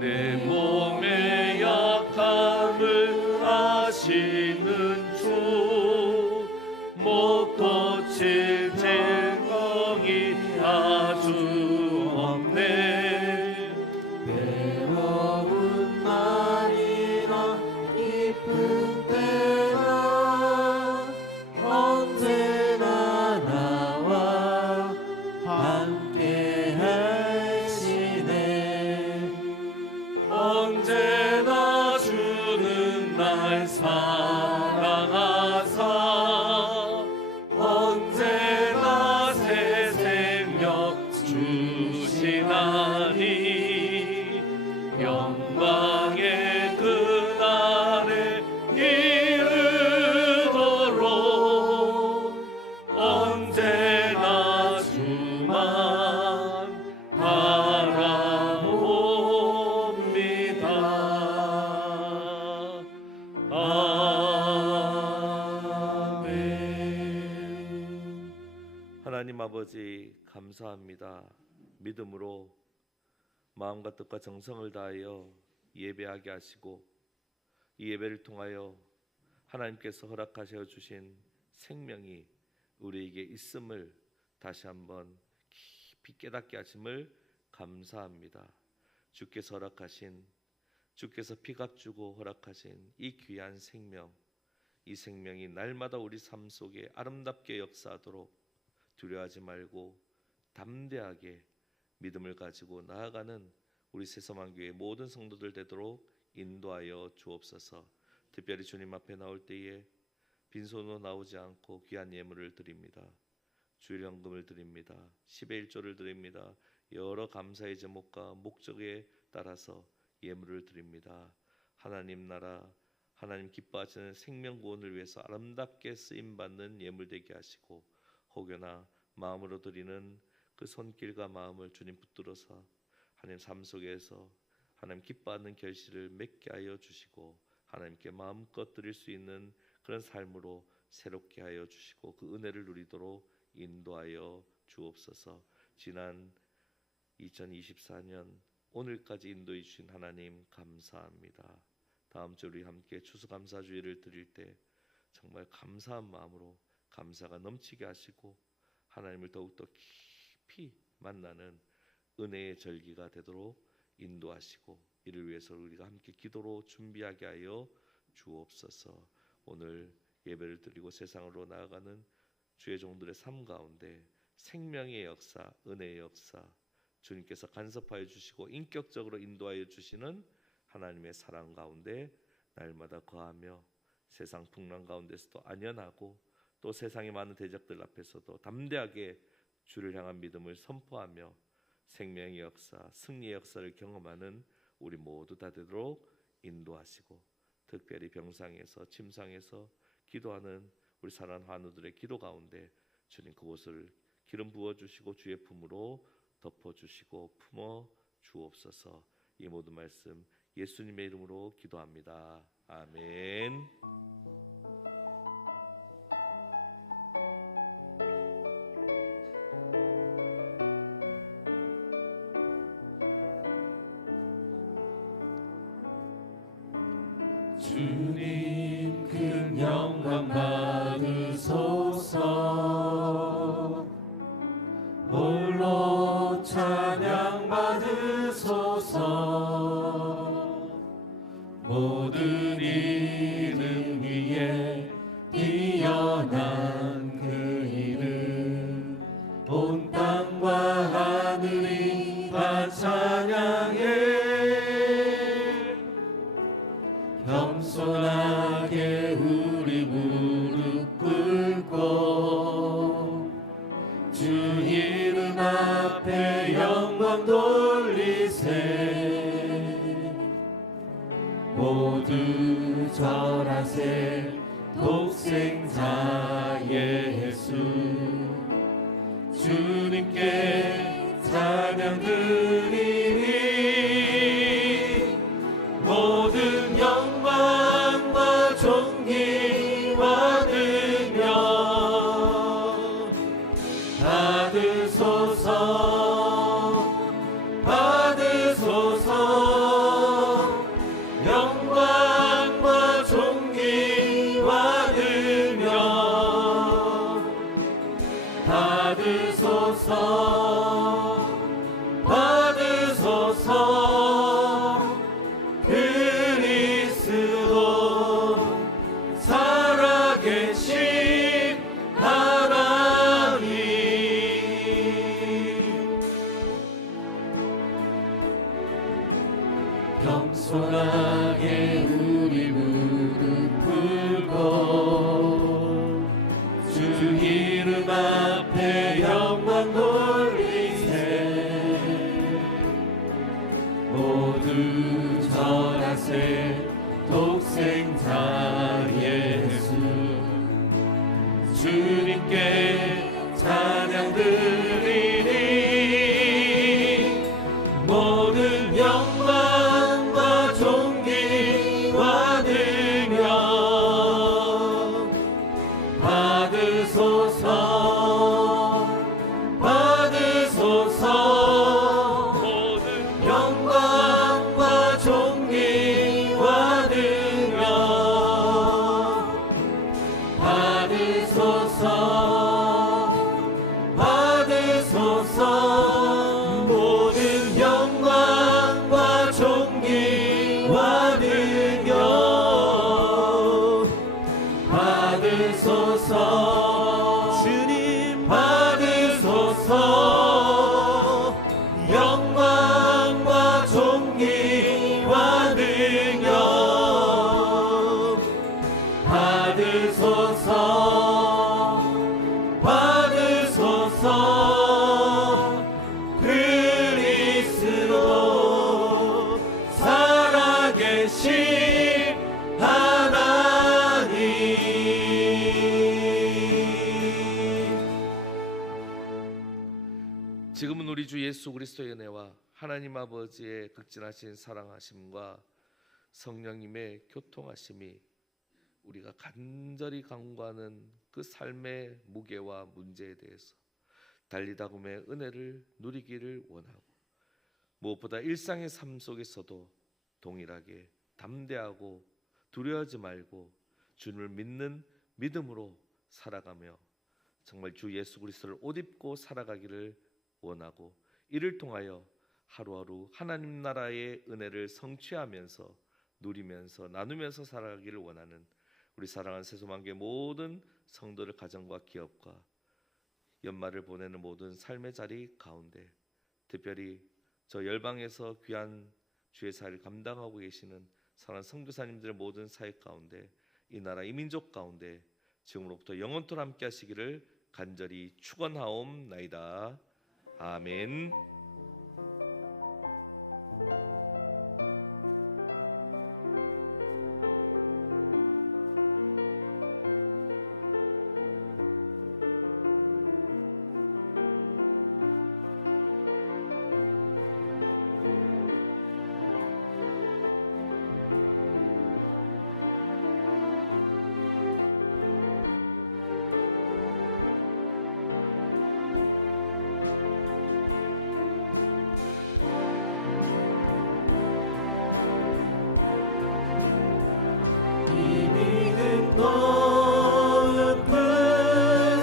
내 몸의 약함을 아시는 주 못 고칠 질병이 아주 없네. 외로운 날이나 기쁜 때나 언제나 나와 함께 하시네. 언제나 주는 날 사랑하사 언제나 새 생명 주시나니 영광의 그날에 이르도록 언제나 주만 바라봅니다. 아멘. 하나님 아버지 감사합니다. 믿음으로 마음과 뜻과 정성을 다하여 예배하게 하시고 이 예배를 통하여 하나님께서 허락하셔 주신 생명이 우리에게 있음을 다시 한번 깊이 깨닫게 하심을 감사합니다. 주께서 허락하신 주께서 피값주고 허락하신 이 귀한 생명, 이 생명이 날마다 우리 삶 속에 아름답게 역사하도록 두려워하지 말고 담대하게 믿음을 가지고 나아가는 우리 새서만교회 모든 성도들 되도록 인도하여 주옵소서. 특별히 주님 앞에 나올 때에 빈손으로 나오지 않고 귀한 예물을 드립니다. 주일연금을 드립니다. 10의 1조를 드립니다. 여러 감사의 제목과 목적에 따라서 예물을 드립니다. 하나님 나라, 하나님 기뻐하시는 생명 구원을 위해서 아름답게 쓰임받는 예물 되게 하시고 혹여나 마음으로 드리는 그 손길과 마음을 주님 붙들어서 하나님 삶 속에서 하나님 기뻐하는 결실을 맺게 하여 주시고 하나님께 마음껏 드릴 수 있는 그런 삶으로 새롭게 하여 주시고 그 은혜를 누리도록 인도하여 주옵소서. 지난 2024년 오늘까지 인도해 주신 하나님 감사합니다. 다음 주 우리 함께 추수감사주의를 드릴 때 정말 감사한 마음으로 감사가 넘치게 하시고 하나님을 더욱더 깊이 만나는 은혜의 절기가 되도록 인도하시고 이를 위해서 우리가 함께 기도로 준비하게 하여 주옵소서. 오늘 예배를 드리고 세상으로 나아가는 주의 종들의 삶 가운데 생명의 역사, 은혜의 역사, 주님께서 간섭하여 주시고 인격적으로 인도하여 주시는 하나님의 사랑 가운데 날마다 거하며 세상 풍랑 가운데서도 안연하고 또 세상의 많은 대적들 앞에서도 담대하게 주를 향한 믿음을 선포하며 생명의 역사, 승리의 역사를 경험하는 우리 모두 다 되도록 인도하시고 특별히 병상에서 침상에서 기도하는 우리 사랑하는 환우들의 기도 가운데 주님 그곳을 기름 부어주시고 주의 품으로 덮어주시고 품어 주옵소서. 이 모든 말씀 예수님의 이름으로 기도합니다. 아멘. 주님 큰 영광 받으소서. 홀로 찬양 받으소서. 모든 이름 위에 뛰어난 그 이름 온 땅과 하늘이 다 찬양해. 겸손하게 우리 무릎 꿇고 주 이름 앞에 영광 돌리세. 모두 절하세. 독생자 예수 주님께 찬양 드리니 모든 영광과 존귀와 능력 받으소서. 받으소서. 영광과 존귀와 능력 받으소서. 받으소서. 그리스도 살아계신 하나님 겸손하게 우리 무릎 꿇고 주 이름 앞에 영광 돌리세. 모두 절하세. 독생자 예수 주님께 찬양 드리니 모든 영광과 존귀와 능력 받으소서. 받으소서. 모든 영광과 존귀와 능력 받으소서. 받으소서. 모든 영광과 존귀와 능력 받으소서. 주님 받으소서. 영광과 존귀와 능력 받으소서. 받으소서. 그리스도 살아계신 하나님 지금은 우리 주 예수 그리스도의 은혜와 하나님 아버지의 극진하신 사랑하심과 성령님의 교통하심이 우리가 간절히 간구하는 그 삶의 무게와 문제에 대해서 달리다금의 은혜를 누리기를 원하고 무엇보다 일상의 삶 속에서도 동일하게 담대하고 두려워하지 말고 주님을 믿는 믿음으로 살아가며 정말 주 예수 그리스도를 옷 입고 살아가기를 원하고 이를 통하여 하루하루 하나님 나라의 은혜를 성취하면서 누리면서 나누면서 살아가기를 원하는 우리 사랑하는 새소망교회 모든 성도들 가정과 기업과 연말을 보내는 모든 삶의 자리 가운데 특별히 저 열방에서 귀한 주의 사회를 감당하고 계시는 사랑하는 선교사님들의 모든 사역 가운데 이 나라 이 민족 가운데 지금으로부터 영원토록 함께 하시기를 간절히 축원하옵나이다. 아멘. 이미는 높은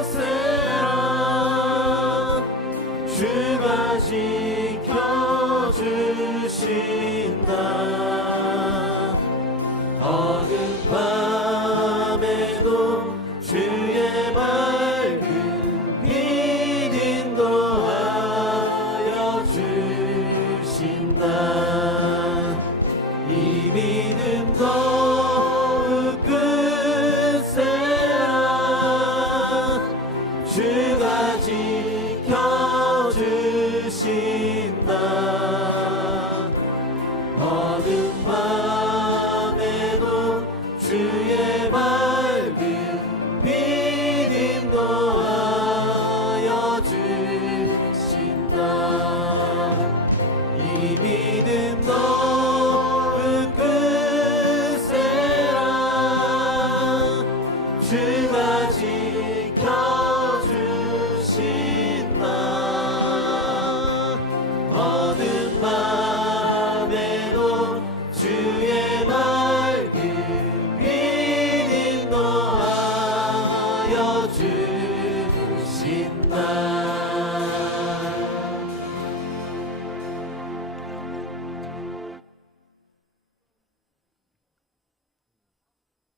세라 주가 지켜주신다.